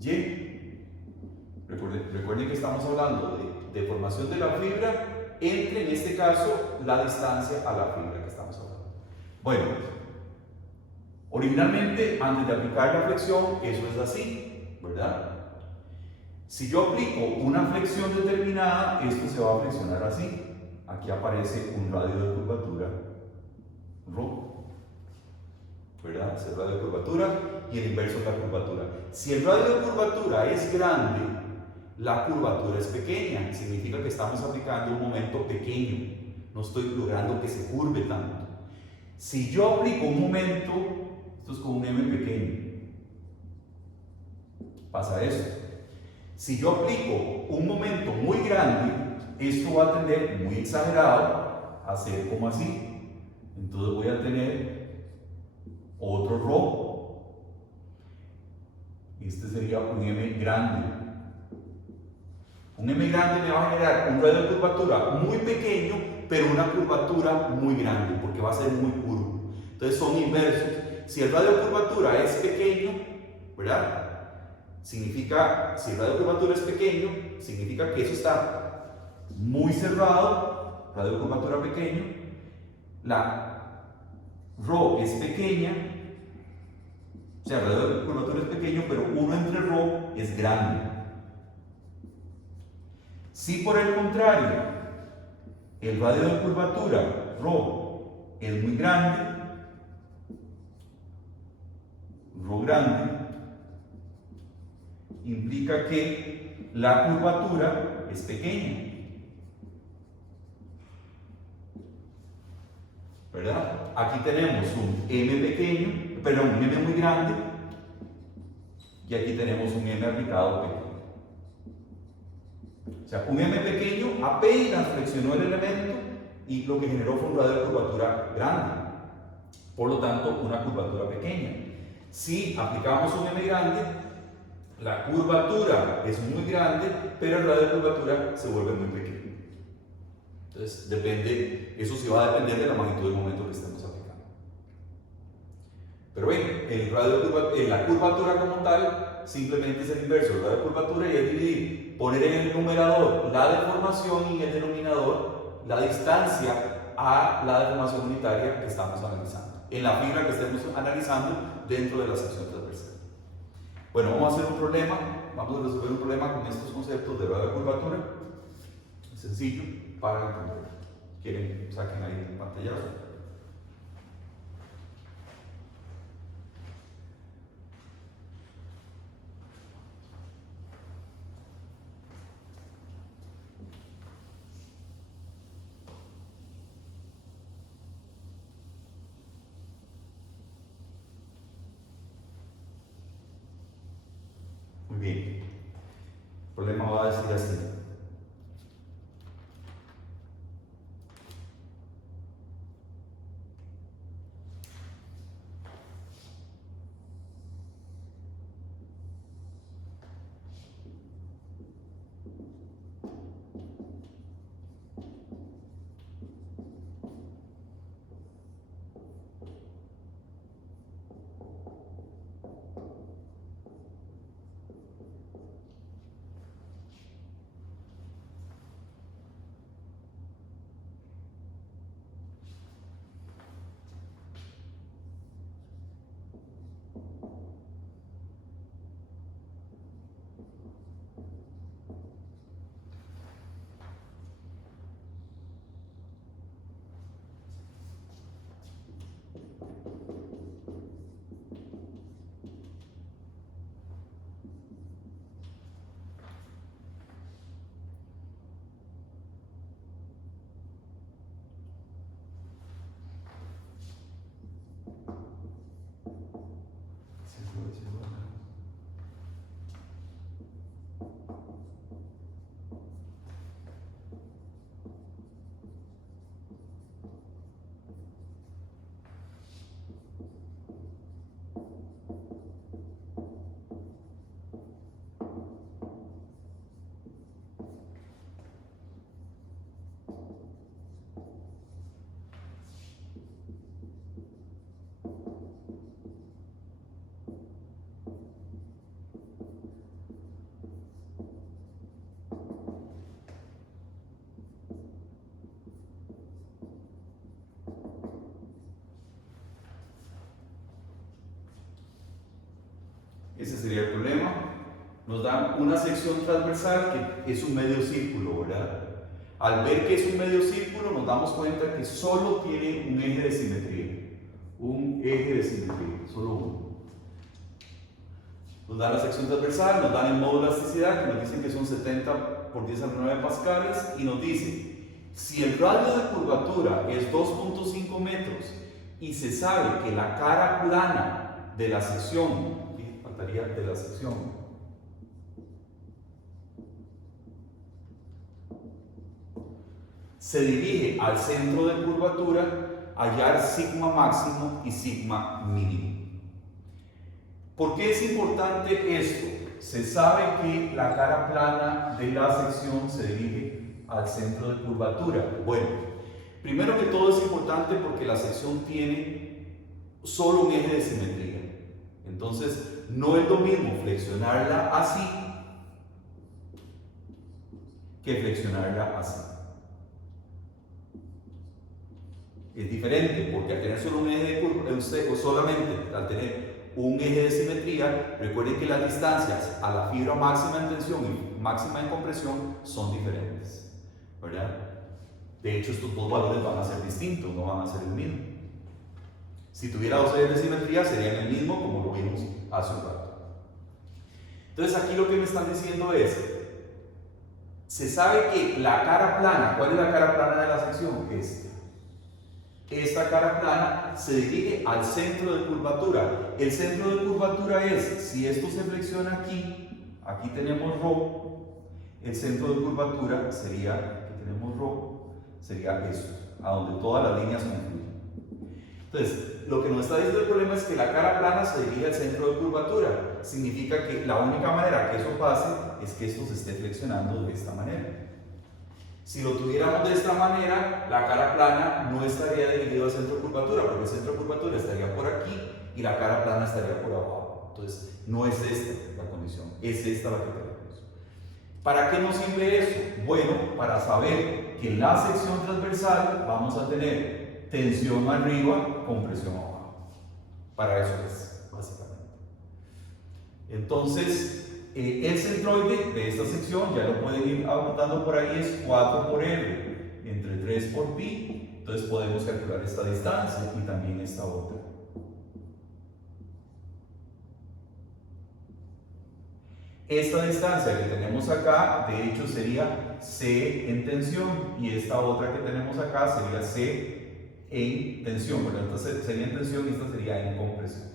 y. Recuerden que estamos hablando de deformación de la fibra entre, en este caso, la distancia a la fibra que estamos hablando. Bueno, originalmente, antes de aplicar la flexión, eso es así, ¿verdad? Si yo aplico una flexión determinada, esto se va a flexionar así. Aquí aparece un radio de curvatura ρ, ¿verdad? Es el radio de curvatura y el inverso es la curvatura. Si el radio de curvatura es grande, la curvatura es pequeña. Significa que estamos aplicando un momento pequeño. No estoy logrando que se curve tanto. Si yo aplico un momento, esto es con un m pequeño, pasa eso. Si yo aplico un momento muy grande, esto va a tender muy exagerado a ser como así. Entonces voy a tener otro ρ. Este sería un m grande. Un m grande me va a generar un radio de curvatura muy pequeño, pero una curvatura muy grande, porque va a ser muy curvo. Entonces son inversos. Si el radio de curvatura es pequeño, ¿verdad? Significa, si el radio de curvatura es pequeño, significa que eso está muy cerrado, radio de curvatura pequeño, la ρ es pequeña, o sea, el radio de curvatura es pequeño, pero 1 entre ρ es grande. Si por el contrario, el radio de curvatura ρ es muy grande, ρ grande, implica que la curvatura es pequeña, ¿verdad? Aquí tenemos un m pequeño, perdón, un m muy grande, y aquí tenemos un m aplicado pequeño. O sea, un m pequeño apenas flexionó el elemento y lo que generó fue un radio de curvatura grande, por lo tanto una curvatura pequeña. Si aplicamos un m grande, la curvatura es muy grande, pero el radio de curvatura se vuelve muy pequeño. Entonces, depende, eso sí va a depender de la magnitud del momento que estemos aplicando. Pero bien, la curvatura como tal simplemente es el inverso del radio de curvatura y es dividir, poner en el numerador la deformación y en el denominador la distancia a la deformación unitaria que estamos analizando, en la fibra que estemos analizando dentro de la sección transversal. Bueno, vamos a hacer un problema, vamos a resolver un problema con estos conceptos de radio de curvatura, sencillo para entender. ¿Quieren? Saquen ahí el pantallazo. Muy bien. El problema va a decir así. Ese sería el problema. Nos dan una sección transversal que es un medio círculo, ¿verdad? Al ver que es un medio círculo nos damos cuenta que solo tiene un eje de simetría. Un eje de simetría, solo uno. Nos dan la sección transversal, nos dan el módulo de elasticidad, que nos dicen que son 70 por 10 a la 9 pascales, y nos dice, si el radio de curvatura es 2.5 metros y se sabe que la cara plana de la sección, faltaría de la sección, se dirige al centro de curvatura, hallar sigma máximo y sigma mínimo. ¿Por qué es importante esto? Se sabe que la cara plana de la sección se dirige al centro de curvatura. Bueno, primero que todo es importante porque la sección tiene solo un eje de simetría. Entonces, no es lo mismo flexionarla así que flexionarla así. Es diferente, porque al tener solo un eje de curva, o solamente al tener un eje de simetría, recuerden que las distancias a la fibra máxima en tensión y máxima en compresión son diferentes, ¿verdad? De hecho, estos dos valores van a ser distintos, no van a ser el mismo. Si tuviera dos ejes de simetría, serían el mismo, como lo vimos hace un rato. Entonces, aquí lo que me están diciendo es, se sabe que la cara plana, ¿cuál es la cara plana de la sección? Esta cara plana se dirige al centro de curvatura. El centro de curvatura es, si esto se flexiona aquí, aquí tenemos ρ, el centro de curvatura sería, aquí tenemos ρ, sería esto, a donde todas las líneas confluyen. Entonces, lo que nos está diciendo el problema es que la cara plana se dirige al centro de curvatura. Significa que la única manera que eso pase es que esto se esté flexionando de esta manera. Si lo tuviéramos de esta manera, la cara plana no estaría dirigida al centro de curvatura, porque el centro de curvatura estaría por aquí y la cara plana estaría por abajo. Entonces, no es esta la condición, es esta la que tenemos. ¿Para qué nos sirve eso? Bueno, para saber que en la sección transversal vamos a tener tensión arriba, compresión abajo. Para eso es, básicamente. Entonces, el centroide de esta sección, ya lo pueden ir apuntando por ahí, es 4 por R, entre 3 por pi. Entonces podemos calcular esta distancia y también esta otra. Esta distancia que tenemos acá, de hecho, sería C en tensión, y esta otra que tenemos acá sería C en tensión. Bueno, esta sería en tensión y esta sería en compresión.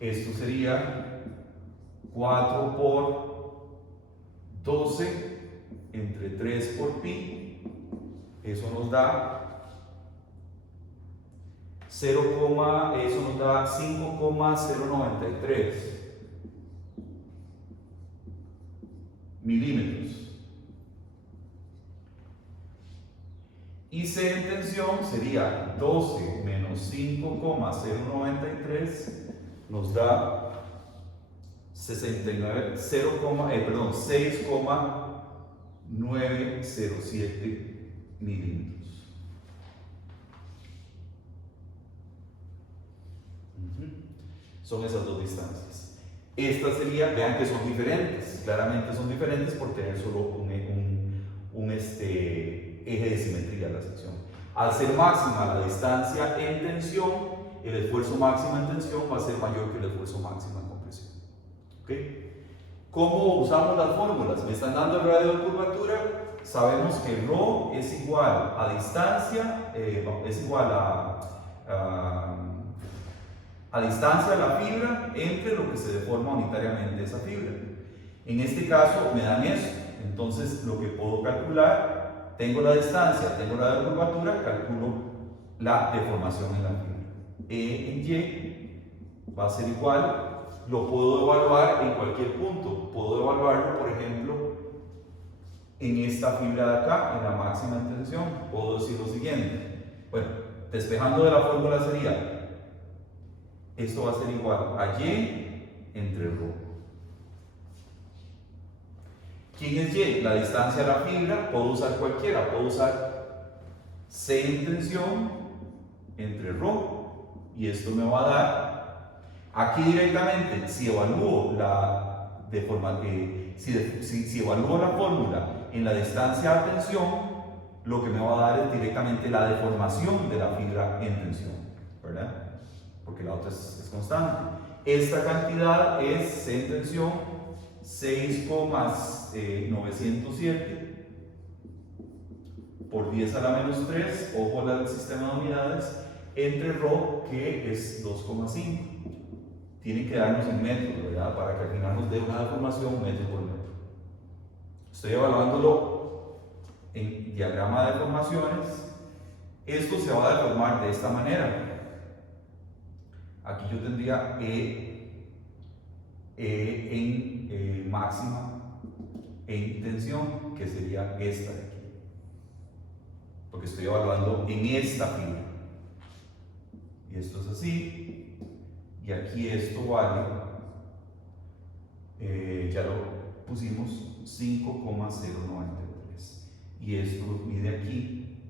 Esto sería 4 por 12 entre 3 por pi. Eso nos da 5,093 milímetros. Y C en tensión sería 12 menos 5,093, nos da 6,907 milímetros. Son esas dos distancias. Esta sería, vean que son diferentes, claramente son diferentes por tener solo un eje de simetría de la sección. Al ser máxima la distancia en tensión, el esfuerzo máximo en tensión va a ser mayor que el esfuerzo máximo en compresión. ¿Okay? ¿Cómo usamos las fórmulas? Me están dando el radio de curvatura. Sabemos que ρ es igual a distancia, es igual a distancia a la fibra entre lo que se deforma unitariamente esa fibra. En este caso me dan eso. Entonces lo que puedo calcular, tengo la distancia, tengo la de curvatura, calculo la deformación en la fibra. E en Y va a ser igual, lo puedo evaluar en cualquier punto. Puedo evaluarlo, por ejemplo, en esta fibra de acá, en la máxima en tensión. Puedo decir lo siguiente. Bueno, despejando de la fórmula sería, esto va a ser igual a Y entre ρ. ¿Quién es Y? La distancia a la fibra. Puedo usar cualquiera. Puedo usar C en tensión entre ρ. Y esto me va a dar, aquí directamente, si evalúo la si evalúo la fórmula en la distancia a tensión, lo que me va a dar es directamente la deformación de la fibra en tensión, ¿verdad? Porque la otra es constante. Esta cantidad es C en tensión 6,907 por 10 a la menos 3, ojo al sistema de unidades, entre ρ, que es 2,5. Tienen que darnos en metros, ¿verdad? Para que al final nos dé una deformación metro por metro. Estoy evaluándolo en diagrama de deformaciones. Esto se va a deformar de esta manera. Aquí yo tendría en máxima en tensión, que sería esta de aquí, porque estoy evaluando en esta fibra. Y esto es así, y y aquí esto vale, ya lo pusimos, 5,093 y esto mide aquí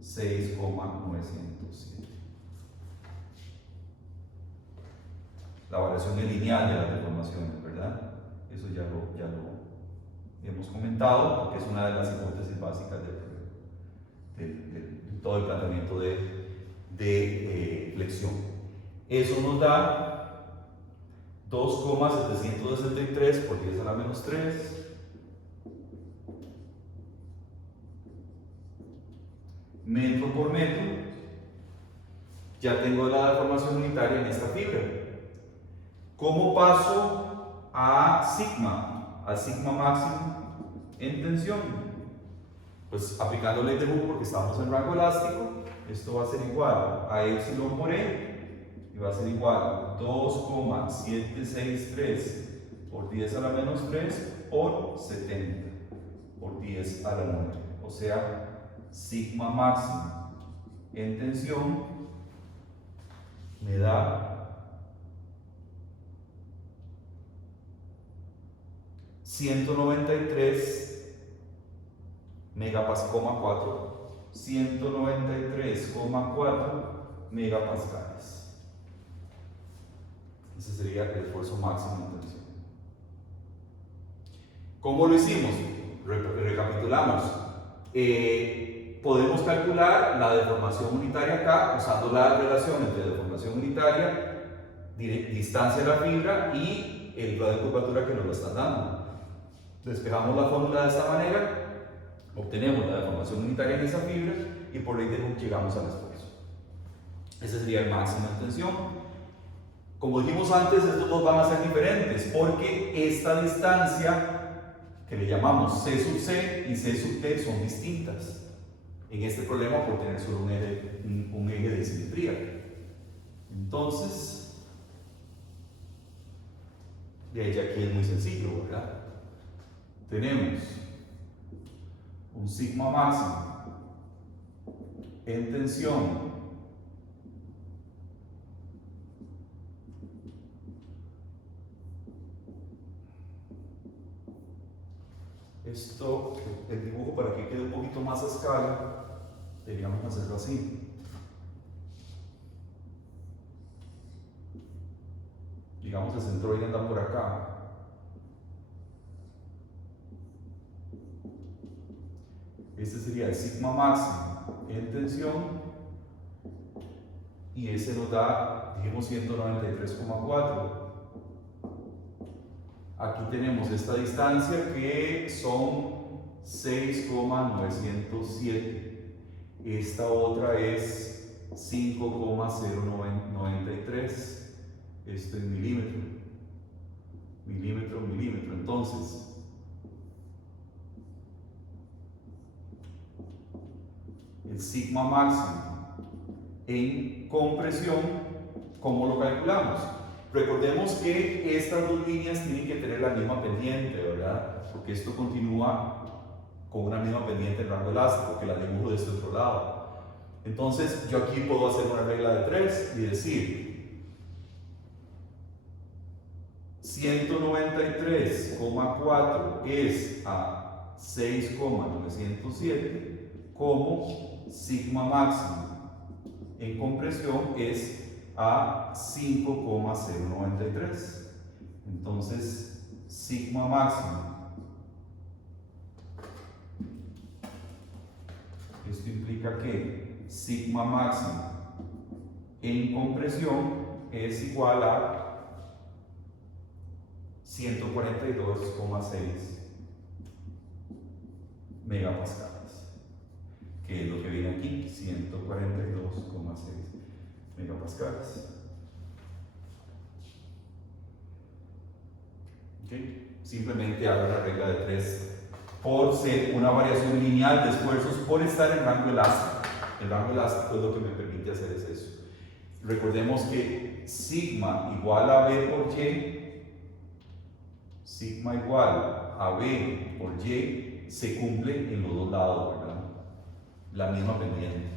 6,907. La variación es lineal de las deformaciones, ¿verdad? Eso ya lo hemos comentado porque es una de las hipótesis básicas de todo el planteamiento de flexión. Eso nos da 2,763 por 10 a la menos 3 metro por metro. Ya tengo la deformación unitaria en esta fibra. ¿Cómo paso a sigma máximo en tensión? Pues aplicando ley de Hooke, porque estamos en rango elástico, esto va a ser igual a epsilon por E y va a ser igual a 2,763 por 10 a la menos 3 por 70 por 10 a la 9. O sea, sigma máximo en tensión me da 193 megapascal, 193,4 megapascales. Ese sería el esfuerzo máximo en tensión. ¿Cómo lo hicimos? Recapitulamos. Podemos calcular la deformación unitaria acá usando la relación entre deformación unitaria, distancia de la fibra y el grado de curvatura que nos lo están dando. Despejamos la fórmula de esta manera, obtenemos la deformación unitaria en esa fibra y por ley de Hooke llegamos al esfuerzo. Ese sería el máximo de tensión. Como dijimos antes, estos dos van a ser diferentes porque esta distancia que le llamamos C sub C y C sub T son distintas en este problema por tener solo un eje de simetría. Entonces, de hecho aquí es muy sencillo, ¿verdad? Tenemos un sigma máximo en tensión esto, el dibujo para que quede un poquito más a escala, deberíamos hacerlo así. Digamos el centroide anda por acá. Este sería el sigma máximo en tensión y ese nos da, dijimos, 193,4. Aquí tenemos esta distancia que son 6,907. Esta otra es 5,093. Esto en milímetro. Milímetro. Entonces, el sigma máximo en compresión, ¿cómo lo calculamos? Recordemos que estas dos líneas tienen que tener la misma pendiente, ¿verdad? Porque esto continúa con una misma pendiente en rango elástico, que la dibujo de este otro lado. Entonces, yo aquí puedo hacer una regla de 3 y decir 193,4 es a 6,907 como sigma máximo en compresión es a 5,093. Entonces, sigma máximo, esto implica que sigma máximo en compresión es igual a 142,6 megapascales, que es lo que viene aquí, 142,6 megapascales. ¿Okay? Simplemente hago la regla de 3 por ser una variación lineal de esfuerzos por estar en rango elástico. El rango elástico es lo que me permite hacer es eso. Recordemos que sigma igual a B por Y, sigma igual a B por Y se cumple en los dos lados, ¿verdad? La misma pendiente.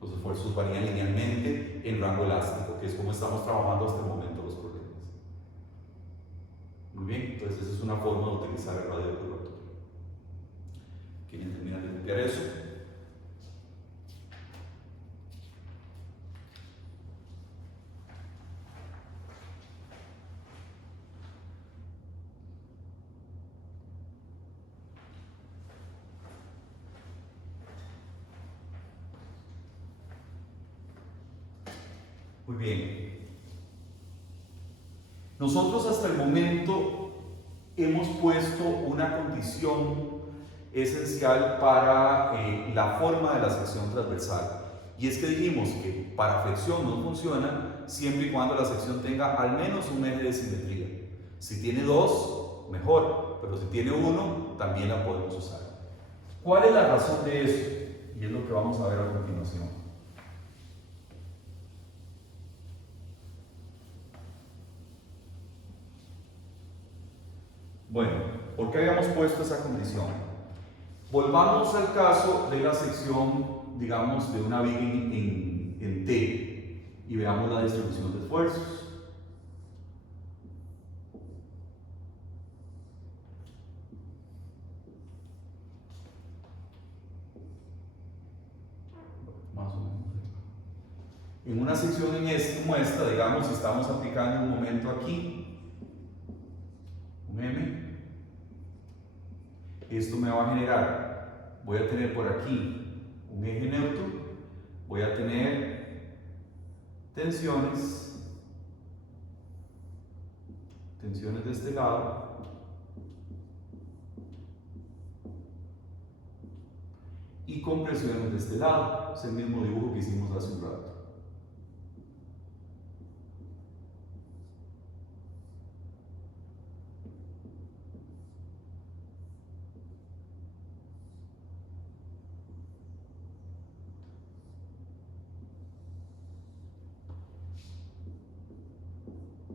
Los esfuerzos varían linealmente en rango elástico, que es como estamos trabajando hasta el momento los problemas. Muy bien, entonces esa es una forma de utilizar el radio de curvatura. ¿Quieren terminar de copiar eso? Muy bien. Nosotros hasta el momento hemos puesto una condición esencial para la forma de la sección transversal. Y es que dijimos que para flexión no funciona siempre y cuando la sección tenga al menos un eje de simetría. Si tiene dos, mejor, pero si tiene uno, también la podemos usar. ¿Cuál es la razón de eso? Y es lo que vamos a ver a continuación. Bueno, ¿por qué habíamos puesto esa condición? Volvamos al caso de la sección, digamos, de una viga en T y veamos la distribución de esfuerzos. Más o menos. En una sección como esta, digamos, si estamos aplicando un momento aquí, un M, esto me va a generar, voy a tener por aquí un eje neutro, voy a tener tensiones de este lado y compresiones de este lado. Es el mismo dibujo que hicimos hace un rato.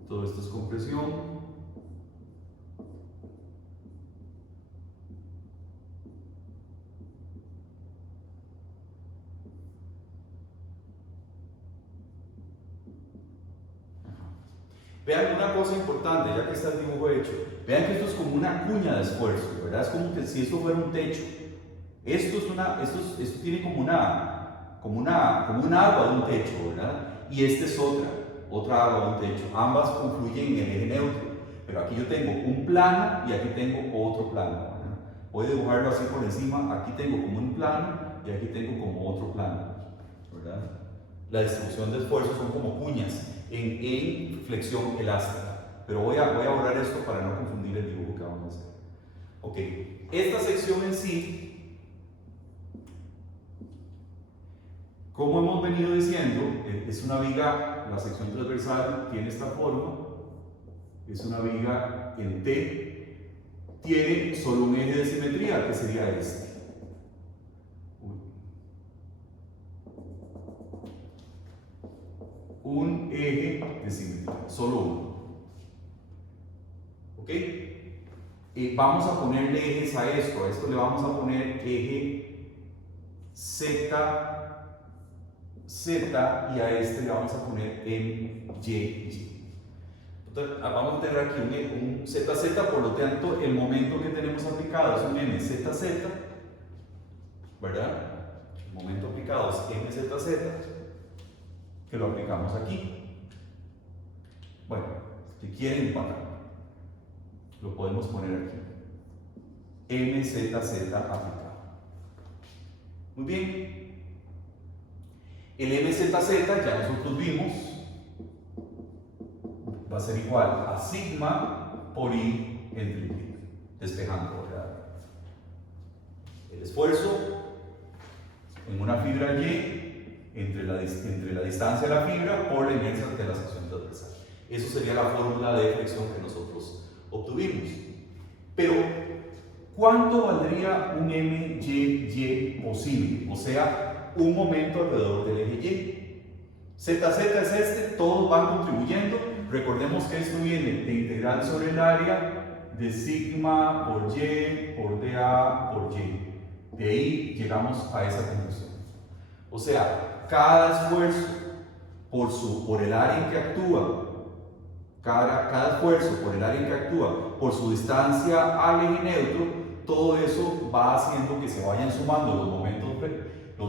Todo esto es compresión. Vean una cosa importante, ya que está el dibujo hecho. Vean que esto es como una cuña de esfuerzo, ¿verdad? Es como que si esto fuera un techo. Esto tiene como un agua de un techo, ¿verdad? Y este es otra agua de un techo. Ambas confluyen en el eje neutro. Pero aquí yo tengo un plano y aquí tengo otro plano, ¿verdad? Voy a dibujarlo así por encima. Aquí tengo como un plano y aquí tengo como otro plano, ¿verdad? La distribución de esfuerzos son como cuñas en flexión elástica. Pero voy a borrar esto para no confundir el dibujo que vamos a hacer. Ok, esta sección en sí, como hemos venido diciendo, es una viga, la sección transversal tiene esta forma, es una viga en T, tiene solo un eje de simetría, que sería este. Un eje de simetría, solo uno. ¿Ok? Vamos a ponerle ejes a esto le vamos a poner eje Z, Z, y a este le vamos a poner MY. Entonces, vamos a tener aquí un ZZ, por lo tanto, el momento que tenemos aplicado es un MZZ, ¿verdad? El momento aplicado es MZZ, que lo aplicamos aquí. Bueno, si quieren, lo podemos poner aquí. MZZ aplicado. Muy bien. El MZZ, ya nosotros vimos, va a ser igual a sigma por I entre Y, despejando, ¿verdad? El esfuerzo en una fibra Y entre la distancia de la fibra por la inercia de la sección transversal. Eso sería la fórmula de flexión que nosotros obtuvimos. Pero, ¿cuánto valdría un MY posible? O sea, un momento alrededor del eje Y. ZZ es este, todos van contribuyendo. Recordemos que esto viene de integral sobre el área de sigma por Y por dA por Y. De ahí llegamos a esa conclusión. O sea, cada esfuerzo por el área en que actúa, cada esfuerzo por el área en que actúa, por su distancia al eje neutro, todo eso va haciendo que se vayan sumando los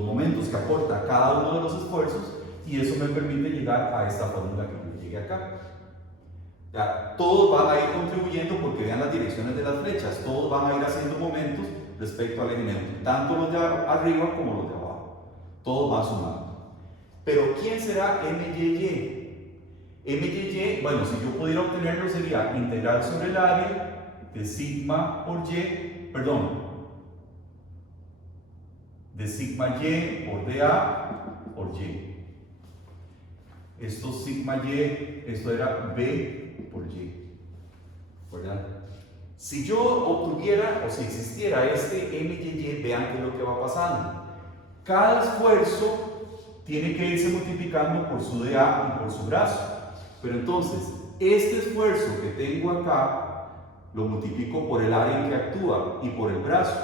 momentos que aporta cada uno de los esfuerzos, y eso me permite llegar a esta fórmula que yo llegué acá. Ya, todos van a ir contribuyendo porque vean las direcciones de las flechas, todos van a ir haciendo momentos respecto al eje neutro, tanto los de arriba como los de abajo, todos van sumando. Pero ¿quién será MYY? MYY, bueno, si yo pudiera obtenerlo sería integral sobre el área de sigma por Y, perdón, de sigma Y por dA por Y. Esto sigma Y, esto era B por Y, ¿verdad? Si yo obtuviera o si existiera este MYY, vean qué es lo que va pasando. Cada esfuerzo tiene que irse multiplicando por su dA y por su brazo. Pero entonces, este esfuerzo que tengo acá, lo multiplico por el área en que actúa y por el brazo.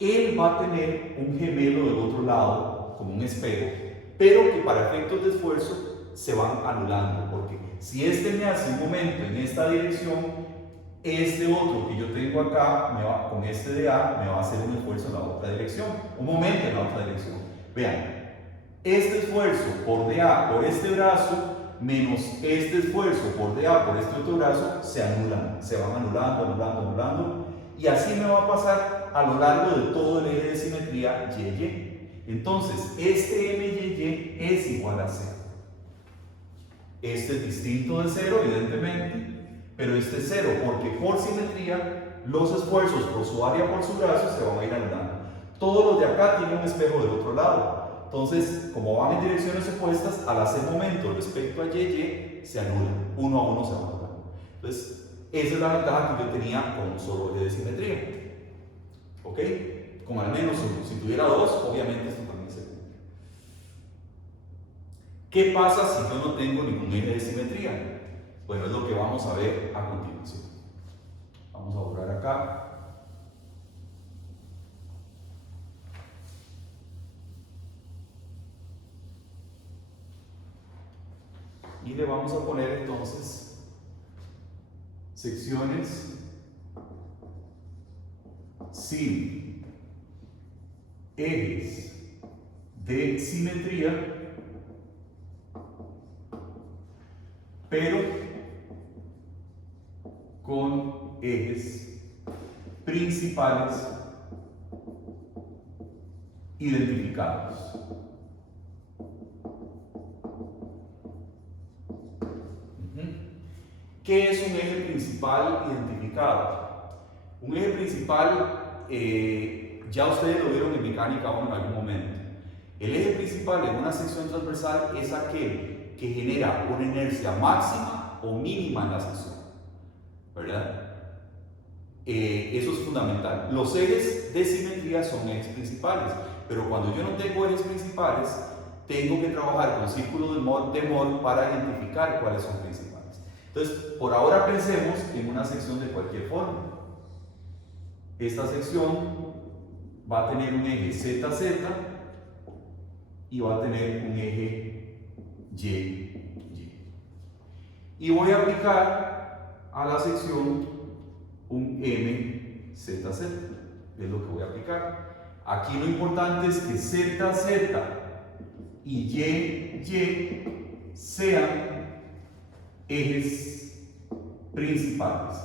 Él va a tener un gemelo del otro lado, como un espejo, pero que para efectos de esfuerzo se van anulando, porque si este me hace un momento en esta dirección, este otro que yo tengo acá, con este de A, me va a hacer un esfuerzo en la otra dirección, un momento en la otra dirección. Vean, este esfuerzo por dA por este brazo, menos este esfuerzo por dA por este otro brazo, se anulan, se van anulando, y así me va a pasar a lo largo de todo el eje de simetría YY. Entonces, este MYY es igual a 0. Este es distinto de 0, evidentemente, pero este es 0, porque por simetría, los esfuerzos por su área, por su brazo, se van a ir anulando. Todos los de acá tienen un espejo del otro lado. Entonces, como van en direcciones opuestas, al hacer momento respecto a YY, se anulan. Uno a uno se anulan. Entonces, esa es la ventaja que yo tenía con un solo eje de simetría. ¿Ok? Con al menos uno. Si tuviera dos, obviamente esto también se cumple. ¿Qué pasa si yo no tengo ningún eje de simetría? Bueno, es lo que vamos a ver a continuación. Vamos a borrar acá. Y le vamos a poner entonces secciones sin ejes de simetría, pero con ejes principales identificados. ¿Qué es un eje principal identificado? Un eje principal, ya ustedes lo vieron en mecánica 1 en algún momento. El eje principal en una sección transversal es aquel que genera una inercia máxima o mínima en la sección, ¿verdad? Eso es fundamental. Los ejes de simetría son ejes principales, pero cuando yo no tengo ejes principales, tengo que trabajar con círculos de Mohr para identificar cuáles son principales. Entonces, por ahora pensemos en una sección de cualquier forma. Esta sección va a tener un eje ZZ y va a tener un eje YY. Y voy a aplicar a la sección un MZZ, es lo que voy a aplicar. Aquí lo importante es que ZZ y YY sean ejes principales.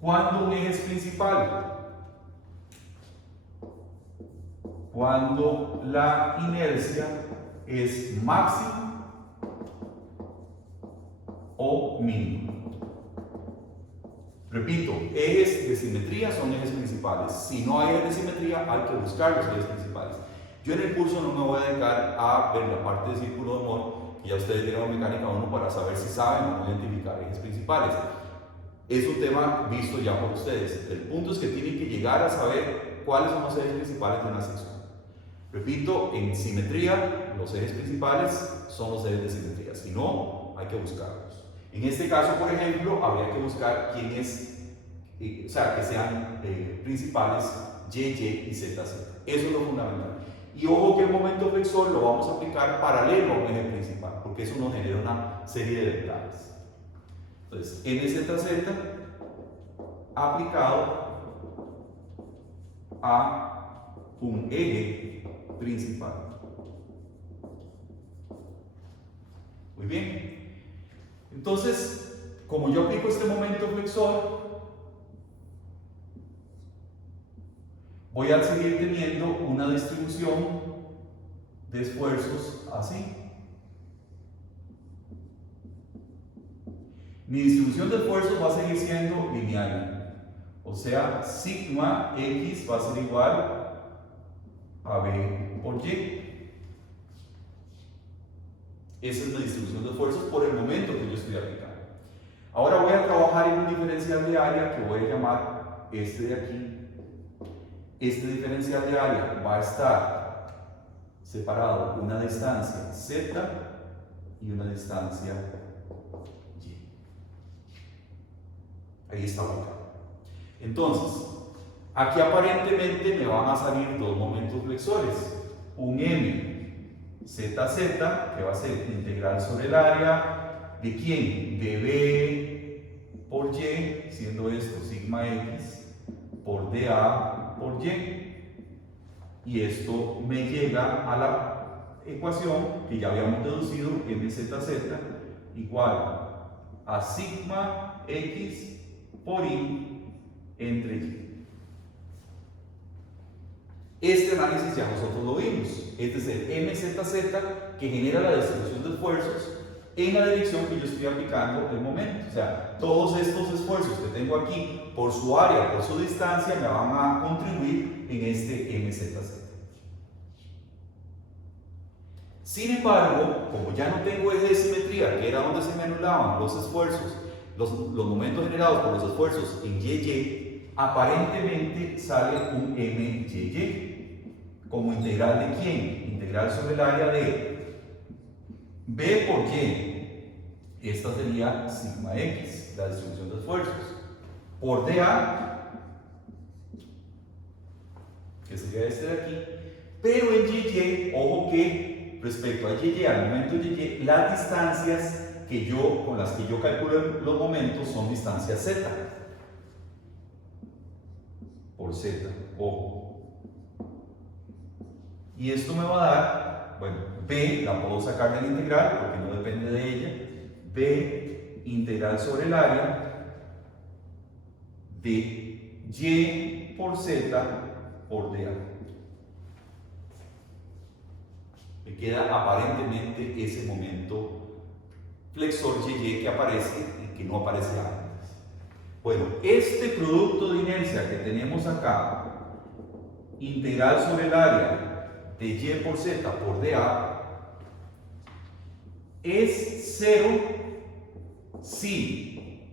¿Cuándo un eje es principal? Cuando la inercia es máxima o mínima. Repito, ejes de simetría son ejes principales. Si no hay ejes de simetría, hay que buscar los ejes principales. Yo en el curso no me voy a dedicar a ver la parte de círculo de Mohr, que ya ustedes vieron mecánica 1 para saber si saben o no identificar ejes principales. Es un tema visto ya por ustedes. El punto es que tienen que llegar a saber cuáles son los ejes principales de una sección. Repito, en simetría, los ejes principales son los ejes de simetría. Si no, hay que buscarlos. En este caso, por ejemplo, habría que buscar quién es o sea, que sean principales y, y, z. Eso es lo fundamental. Y ojo que el momento flexor lo vamos a aplicar paralelo a un eje principal, porque eso nos genera una serie de ventajas. Entonces, MZZ aplicado a un eje principal. Muy bien. Entonces, como yo aplico este momento flexor, voy a seguir teniendo una distribución de esfuerzos así. Mi distribución de esfuerzos va a seguir siendo lineal. O sea, sigma X va a ser igual a B por Y. Esa es la distribución de esfuerzos por el momento que yo estoy aplicando. Ahora voy a trabajar en un diferencial de área que voy a llamar este de aquí. Este diferencial de área va a estar separado una distancia Z y una distancia Y. Ahí está ubicado. Entonces, aquí aparentemente me van a salir dos momentos flexores. Un MZZ, que va a ser integral sobre el área, ¿de quién? De B por Y, siendo esto sigma X, por dA por Y. Y esto me llega a la ecuación que ya habíamos deducido, MZZ igual a sigma X por Y entre Y. Este análisis ya nosotros lo vimos. Este es el MZZ que genera la distribución de esfuerzos en la dirección que yo estoy aplicando el momento. O sea, todos estos esfuerzos que tengo aquí por su área, por su distancia, me van a contribuir en este MZZ. Sin embargo, como ya no tengo eje de simetría, que era donde se me anulaban los esfuerzos, los momentos generados por los esfuerzos en YY, aparentemente sale un MYY. ¿Como integral de quién? Integral sobre el área de B por Y. Esta sería sigma X, la distribución de esfuerzos, por dA, que sería este de aquí, pero en YY, ojo que respecto a YY, al momento YY, las distancias con las que yo calculo los momentos son distancias Z por Z, ojo. Y esto me va a dar, bueno, B la puedo sacar de la integral porque no depende de ella, B integral sobre el área de Y por Z por dA. Me queda aparentemente ese momento flexor YY que aparece y que no aparece antes. Bueno, este producto de inercia que tenemos acá, integral sobre el área de Y por Z por dA, es 0 si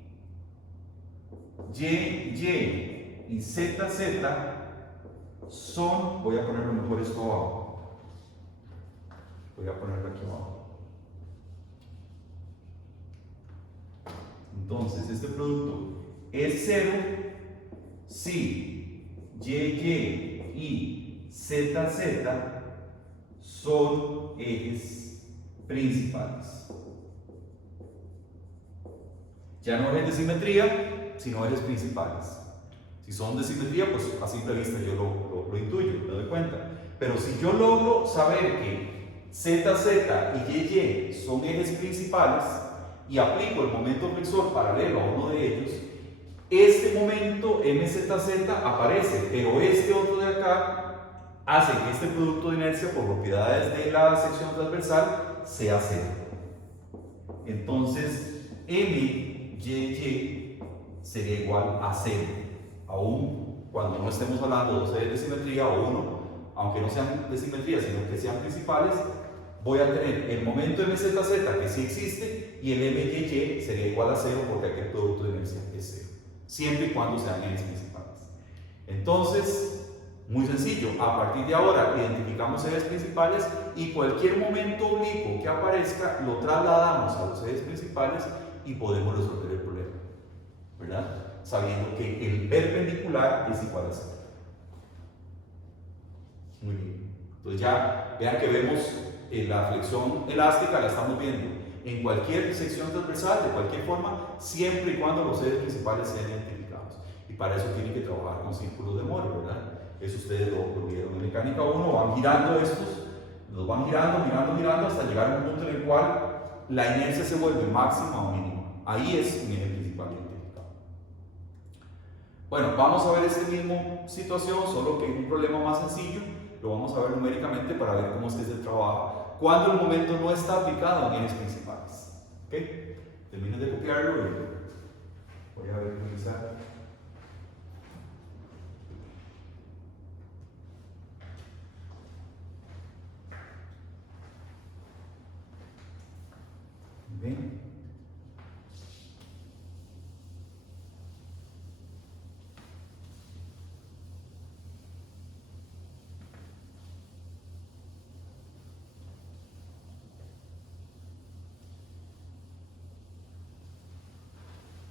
YY y ZZ son, voy a ponerlo mejor esto abajo, voy a ponerlo aquí abajo. Entonces, este producto es 0 si YY y ZZ son ejes principales. Ya no ejes de simetría, sino ejes principales. Si son de simetría, pues a simple vista yo lo intuyo, me doy cuenta. Pero si yo logro saber que ZZ y YY son ejes principales, y aplico el momento flexor paralelo a uno de ellos, este momento MZZ aparece, pero este otro de acá hace que este producto de inercia por propiedades de la sección transversal sea cero. Entonces MYY sería igual a 0, aún cuando no estemos hablando de dos ejes de simetría o uno, aunque no sean de simetría sino que sean principales, voy a tener el momento MZZ que sí existe y el MYY sería igual a 0 porque aquí el producto de inercia es 0, siempre y cuando sean ejes principales. Entonces, muy sencillo, a partir de ahora identificamos ejes principales y cualquier momento oblicuo que aparezca lo trasladamos a los ejes principales y podemos resolver el problema, ¿verdad? sabiendo que el perpendicular es igual a z. Muy bien. Entonces ya vean que vemos la flexión elástica, la estamos viendo en cualquier sección transversal, de cualquier forma, siempre y cuando los ejes principales sean identificados. Y para eso tienen que trabajar con círculos de Mohr, ¿verdad? Eso ustedes lo vieron en mecánica 1, van girando estos, los van girando hasta llegar a un punto en el cual la inercia se vuelve máxima o mínima. Ahí es un eje principal identificado. Bueno, vamos a ver esta misma situación, solo que en un problema más sencillo. Lo vamos a ver numéricamente para ver cómo es que se trabaja cuando el momento no está aplicado en ejes principales. ¿Ok? Terminen de copiarlo y voy a revisar. Bien.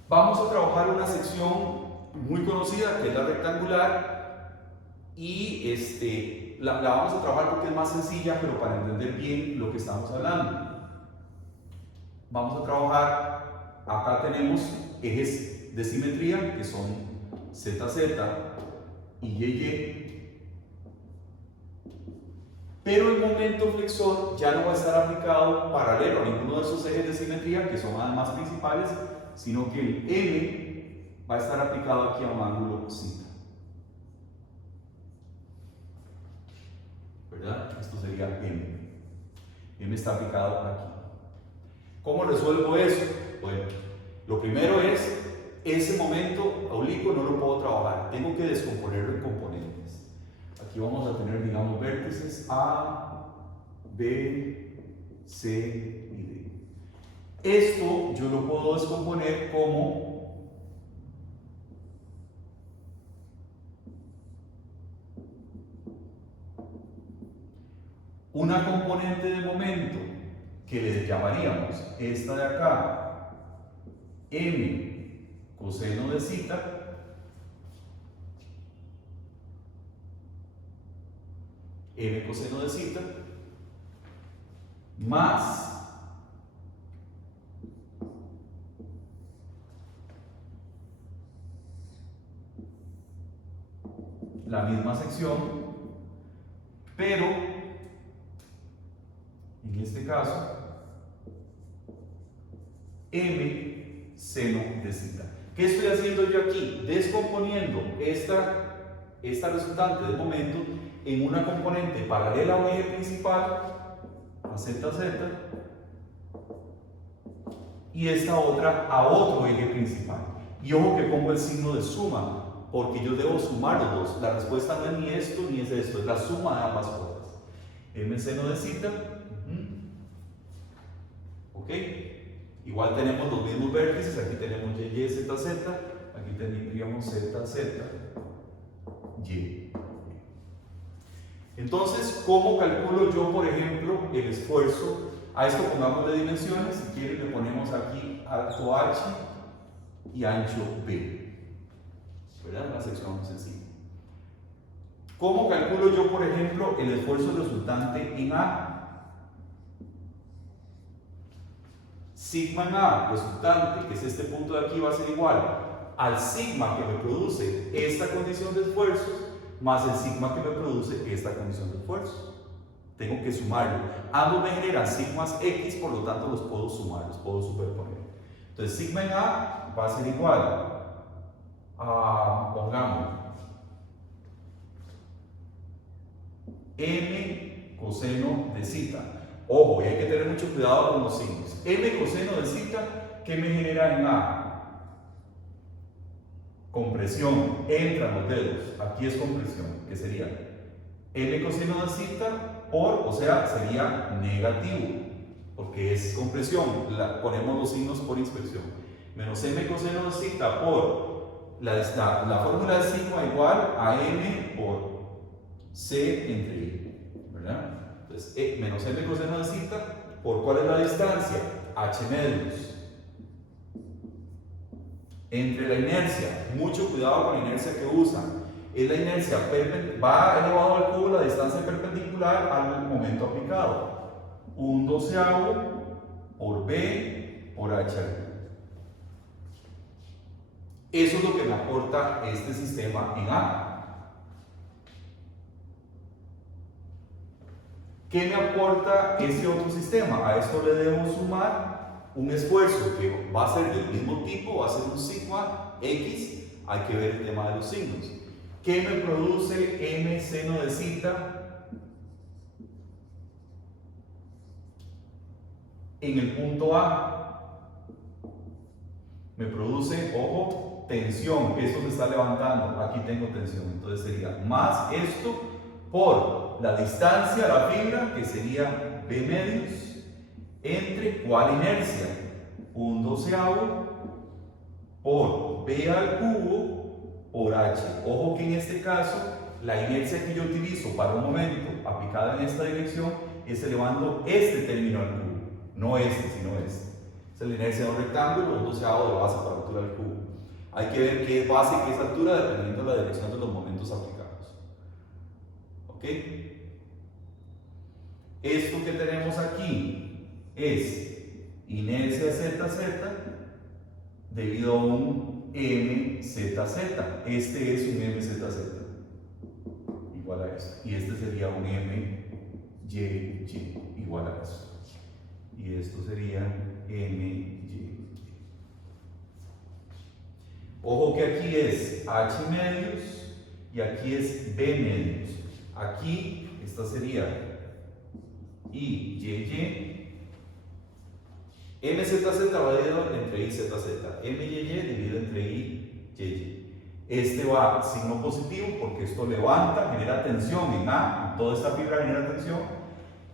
Vamos a trabajar una sección muy conocida que es la rectangular y la vamos a trabajar porque es más sencilla, pero para entender bien lo que estamos hablando. Vamos a trabajar, acá tenemos ejes de simetría que son ZZ y YY, pero el momento flexor ya no va a estar aplicado paralelo a ninguno de esos ejes de simetría que son además principales, sino que el M va a estar aplicado aquí a un ángulo Z. ¿Verdad? Esto sería M. M está aplicado aquí. ¿Cómo resuelvo eso? Bueno, lo primero es, ese momento oblicuo no lo puedo trabajar, tengo que descomponerlo en componentes. Aquí vamos a tener, digamos, vértices A, B, C y D. Esto yo lo puedo descomponer como una componente de momento que le llamaríamos esta de acá m coseno de zeta más la misma sección, pero en este caso m seno de zeta. ¿Qué estoy haciendo yo aquí? Descomponiendo esta resultante de momento en una componente paralela a un eje principal, a ZZ, y esta otra a otro eje principal. Y ojo que pongo el signo de suma, porque yo debo sumar los dos. La respuesta no es ni esto ni es esto, es la suma de ambas cosas. M seno de zeta. ¿Ok? Igual tenemos los mismos vértices, aquí tenemos y, z, z, aquí tendríamos z, z, y. Entonces, ¿cómo calculo yo, por ejemplo, el esfuerzo? A esto pongámosle dimensiones, si quieren le ponemos aquí alto h y ancho b, ¿verdad? Una sección sencilla. ¿Cómo calculo yo, por ejemplo, el esfuerzo resultante en A? Sigma en A resultante, que es este punto de aquí, va a ser igual al sigma que me produce esta condición de esfuerzos más el sigma que me produce esta condición de esfuerzos. Tengo que sumarlo. Ambos me generan sigmas X, por lo tanto los puedo sumar, los puedo superponer. Entonces sigma en A va a ser igual a, pongamos, m coseno de zeta. Ojo, y hay que tener mucho cuidado con los signos. M coseno de zeta, ¿qué me genera en A? Compresión, entran los dedos, aquí es compresión, que sería M coseno de zeta por, o sea, sería negativo, porque es compresión, ponemos los signos por inspección, menos M coseno de zeta por la fórmula de sigma igual a M por C entre I, ¿verdad? Entonces, menos M coseno de zeta, ¿por cuál es la distancia? H medios entre la inercia, mucho cuidado con la inercia que usan, es la inercia va elevado al cubo la distancia perpendicular al momento aplicado, 1/12 por B por H al cubo. Eso es lo que me aporta este sistema en A. ¿Qué me aporta este otro sistema? A esto le debemos sumar un esfuerzo que va a ser del mismo tipo, va a ser un sigma X. Hay que ver el tema de los signos. ¿Qué me produce m seno de zeta en el punto A? Me produce, ojo, tensión. Esto se está levantando. Aquí tengo tensión. Entonces sería más esto por la distancia a la fibra, que sería B medios, entre ¿cuál inercia? 1/12 por B al cubo por H. Ojo que en este caso, la inercia que yo utilizo para un momento aplicada en esta dirección es elevando este término al cubo. No este, sino este. Esa es la inercia de un rectángulo, 1/12 de base por altura del cubo. Hay que ver qué es base y qué es altura dependiendo de la dirección de los momentos aplicados. ¿Ok? Esto que tenemos aquí es inercia ZZ debido a un MZZ. Este es un MZZ igual a esto. Y este sería un MYY igual a esto. Y esto sería MY. Ojo que aquí es H medios y aquí es B medios. Aquí esta sería IYY. MZZ va dividido entre IZZ. MYY dividido entre IYY. Este va signo positivo porque esto levanta, genera tensión en A, y toda esta fibra genera tensión.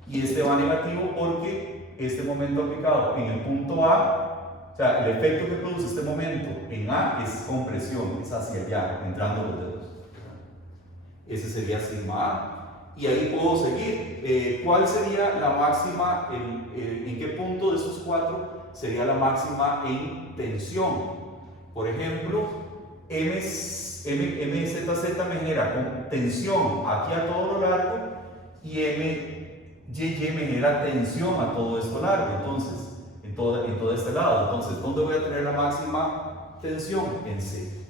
Y este va negativo porque este momento aplicado en el punto A, o sea, el efecto que produce este momento en A es compresión, es hacia allá, entrando los dedos. Ese sería sigma A. Y ahí puedo seguir. ¿Cuál sería la máxima? ¿En qué punto de esos cuatro sería la máxima en tensión? Por ejemplo, MZZ me genera con tensión aquí a todo lo largo y MYY me genera tensión a todo esto largo. Entonces, en todo este lado. Entonces, ¿dónde voy a tener la máxima tensión? En C.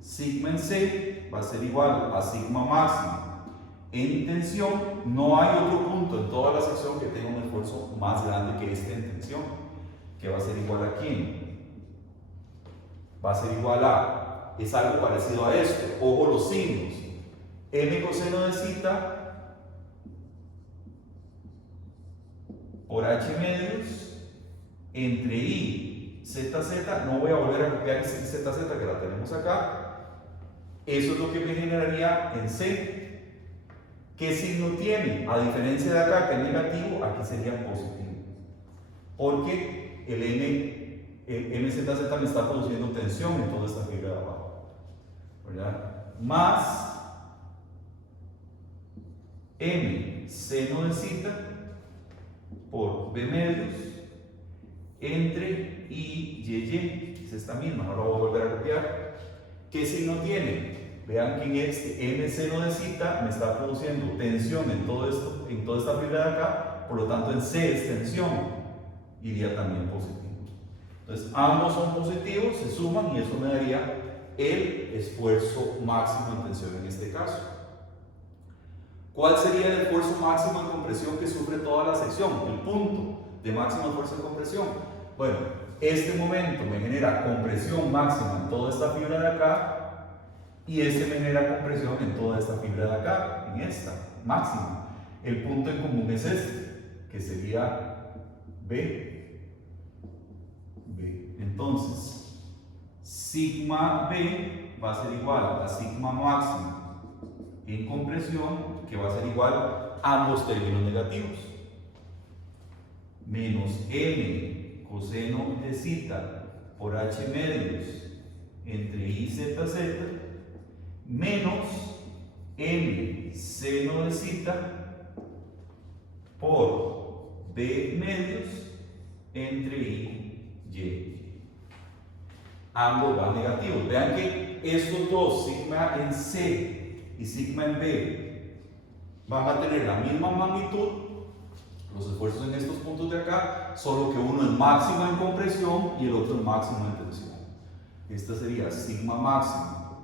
Sigma en C va a ser igual a sigma máximo en tensión. No hay otro punto en toda la sección que tenga un esfuerzo más grande que este en tensión, que va a ser igual a ¿quién? Va a ser igual a, es algo parecido a esto. Ojo los signos. M coseno de zeta por H medios entre I, ZZ, no voy a volver a copiar ZZ que la tenemos acá. Eso es lo que me generaría en C. ¿Qué signo tiene? A diferencia de acá, que es negativo, aquí sería positivo. Porque el MZZ me está produciendo tensión en toda esta fibra de abajo. ¿Verdad? Más M seno de zeta por B medios entre I, Y, es esta misma, no la voy a volver a copiar. ¿Qué signo tiene? Vean que en este M seno de zeta me está produciendo tensión en todo esto, en toda esta fibra de acá, por lo tanto en C es tensión, iría también positivo. Entonces ambos son positivos, se suman y eso me daría el esfuerzo máximo en tensión en este caso. ¿Cuál sería el esfuerzo máximo en compresión que sufre toda la sección? El punto de máximo esfuerzo de compresión. Bueno, este momento me genera compresión máxima en toda esta fibra de acá y este me genera compresión en toda esta fibra de acá, en esta máxima. El punto en común es este, que sería B. Entonces, sigma B va a ser igual a sigma máximo en compresión, que va a ser igual a ambos términos negativos, menos m coseno de zeta por h medios entre i zeta z, menos m seno de zeta por b medios entre i y. ambos van negativos. Vean que estos dos, sigma en C y sigma en B, van a tener la misma magnitud, los esfuerzos en estos puntos de acá, solo que uno es máximo en compresión y el otro es máximo en tensión. Esta sería sigma máximo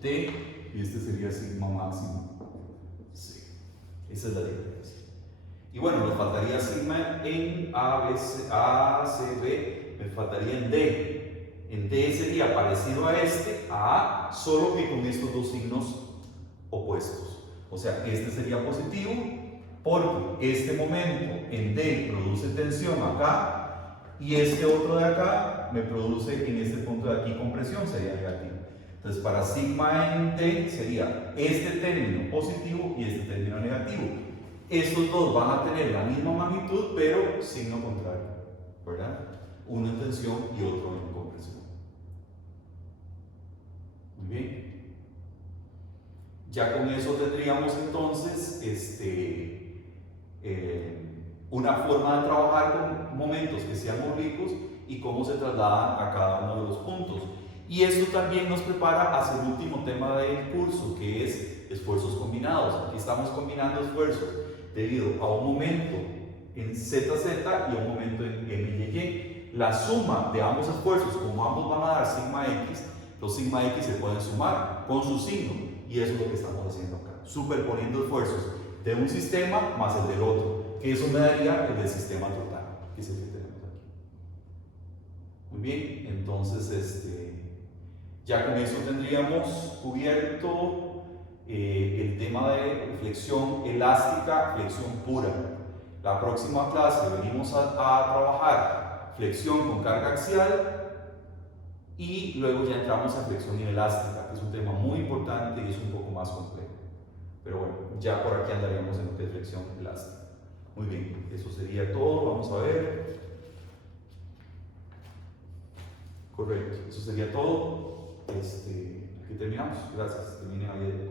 T y este sería sigma máximo C. Esa es la diferencia. Y bueno, me faltaría sigma en A, C, B, me faltaría en D. En D sería parecido a este, a A, solo que con estos dos signos opuestos. O sea, este sería positivo porque este momento en D produce tensión acá y este otro de acá me produce en este punto de aquí compresión, sería negativo. Entonces, para sigma en D sería este término positivo y este término negativo. Estos dos van a tener la misma magnitud, pero signo contrario, ¿verdad? Uno en tensión y otro en compresión. Muy bien. Ya con eso tendríamos entonces una forma de trabajar con momentos que sean oblicuos y cómo se trasladan a cada uno de los puntos. Y esto también nos prepara hacia el último tema del curso, que es esfuerzos combinados. Aquí estamos combinando esfuerzos debido a un momento en ZZ y a un momento en MYY. La suma de ambos esfuerzos, como ambos van a dar sigma X, los sigma X se pueden sumar con su signo, y eso es lo que estamos haciendo acá, superponiendo esfuerzos de un sistema más el del otro, que eso me daría el del sistema total, que es el que tenemos aquí. Muy bien, entonces ya con eso tendríamos cubierto el tema de flexión elástica, flexión pura. La próxima clase venimos a trabajar flexión con carga axial y luego ya entramos a flexión inelástica, que es un tema muy importante y es un poco más complejo. Pero bueno, ya por aquí andaríamos en lo que es flexión elástica. Muy bien, eso sería todo. Vamos a ver. Correcto, eso sería todo. Aquí terminamos. Gracias. Termine ahí.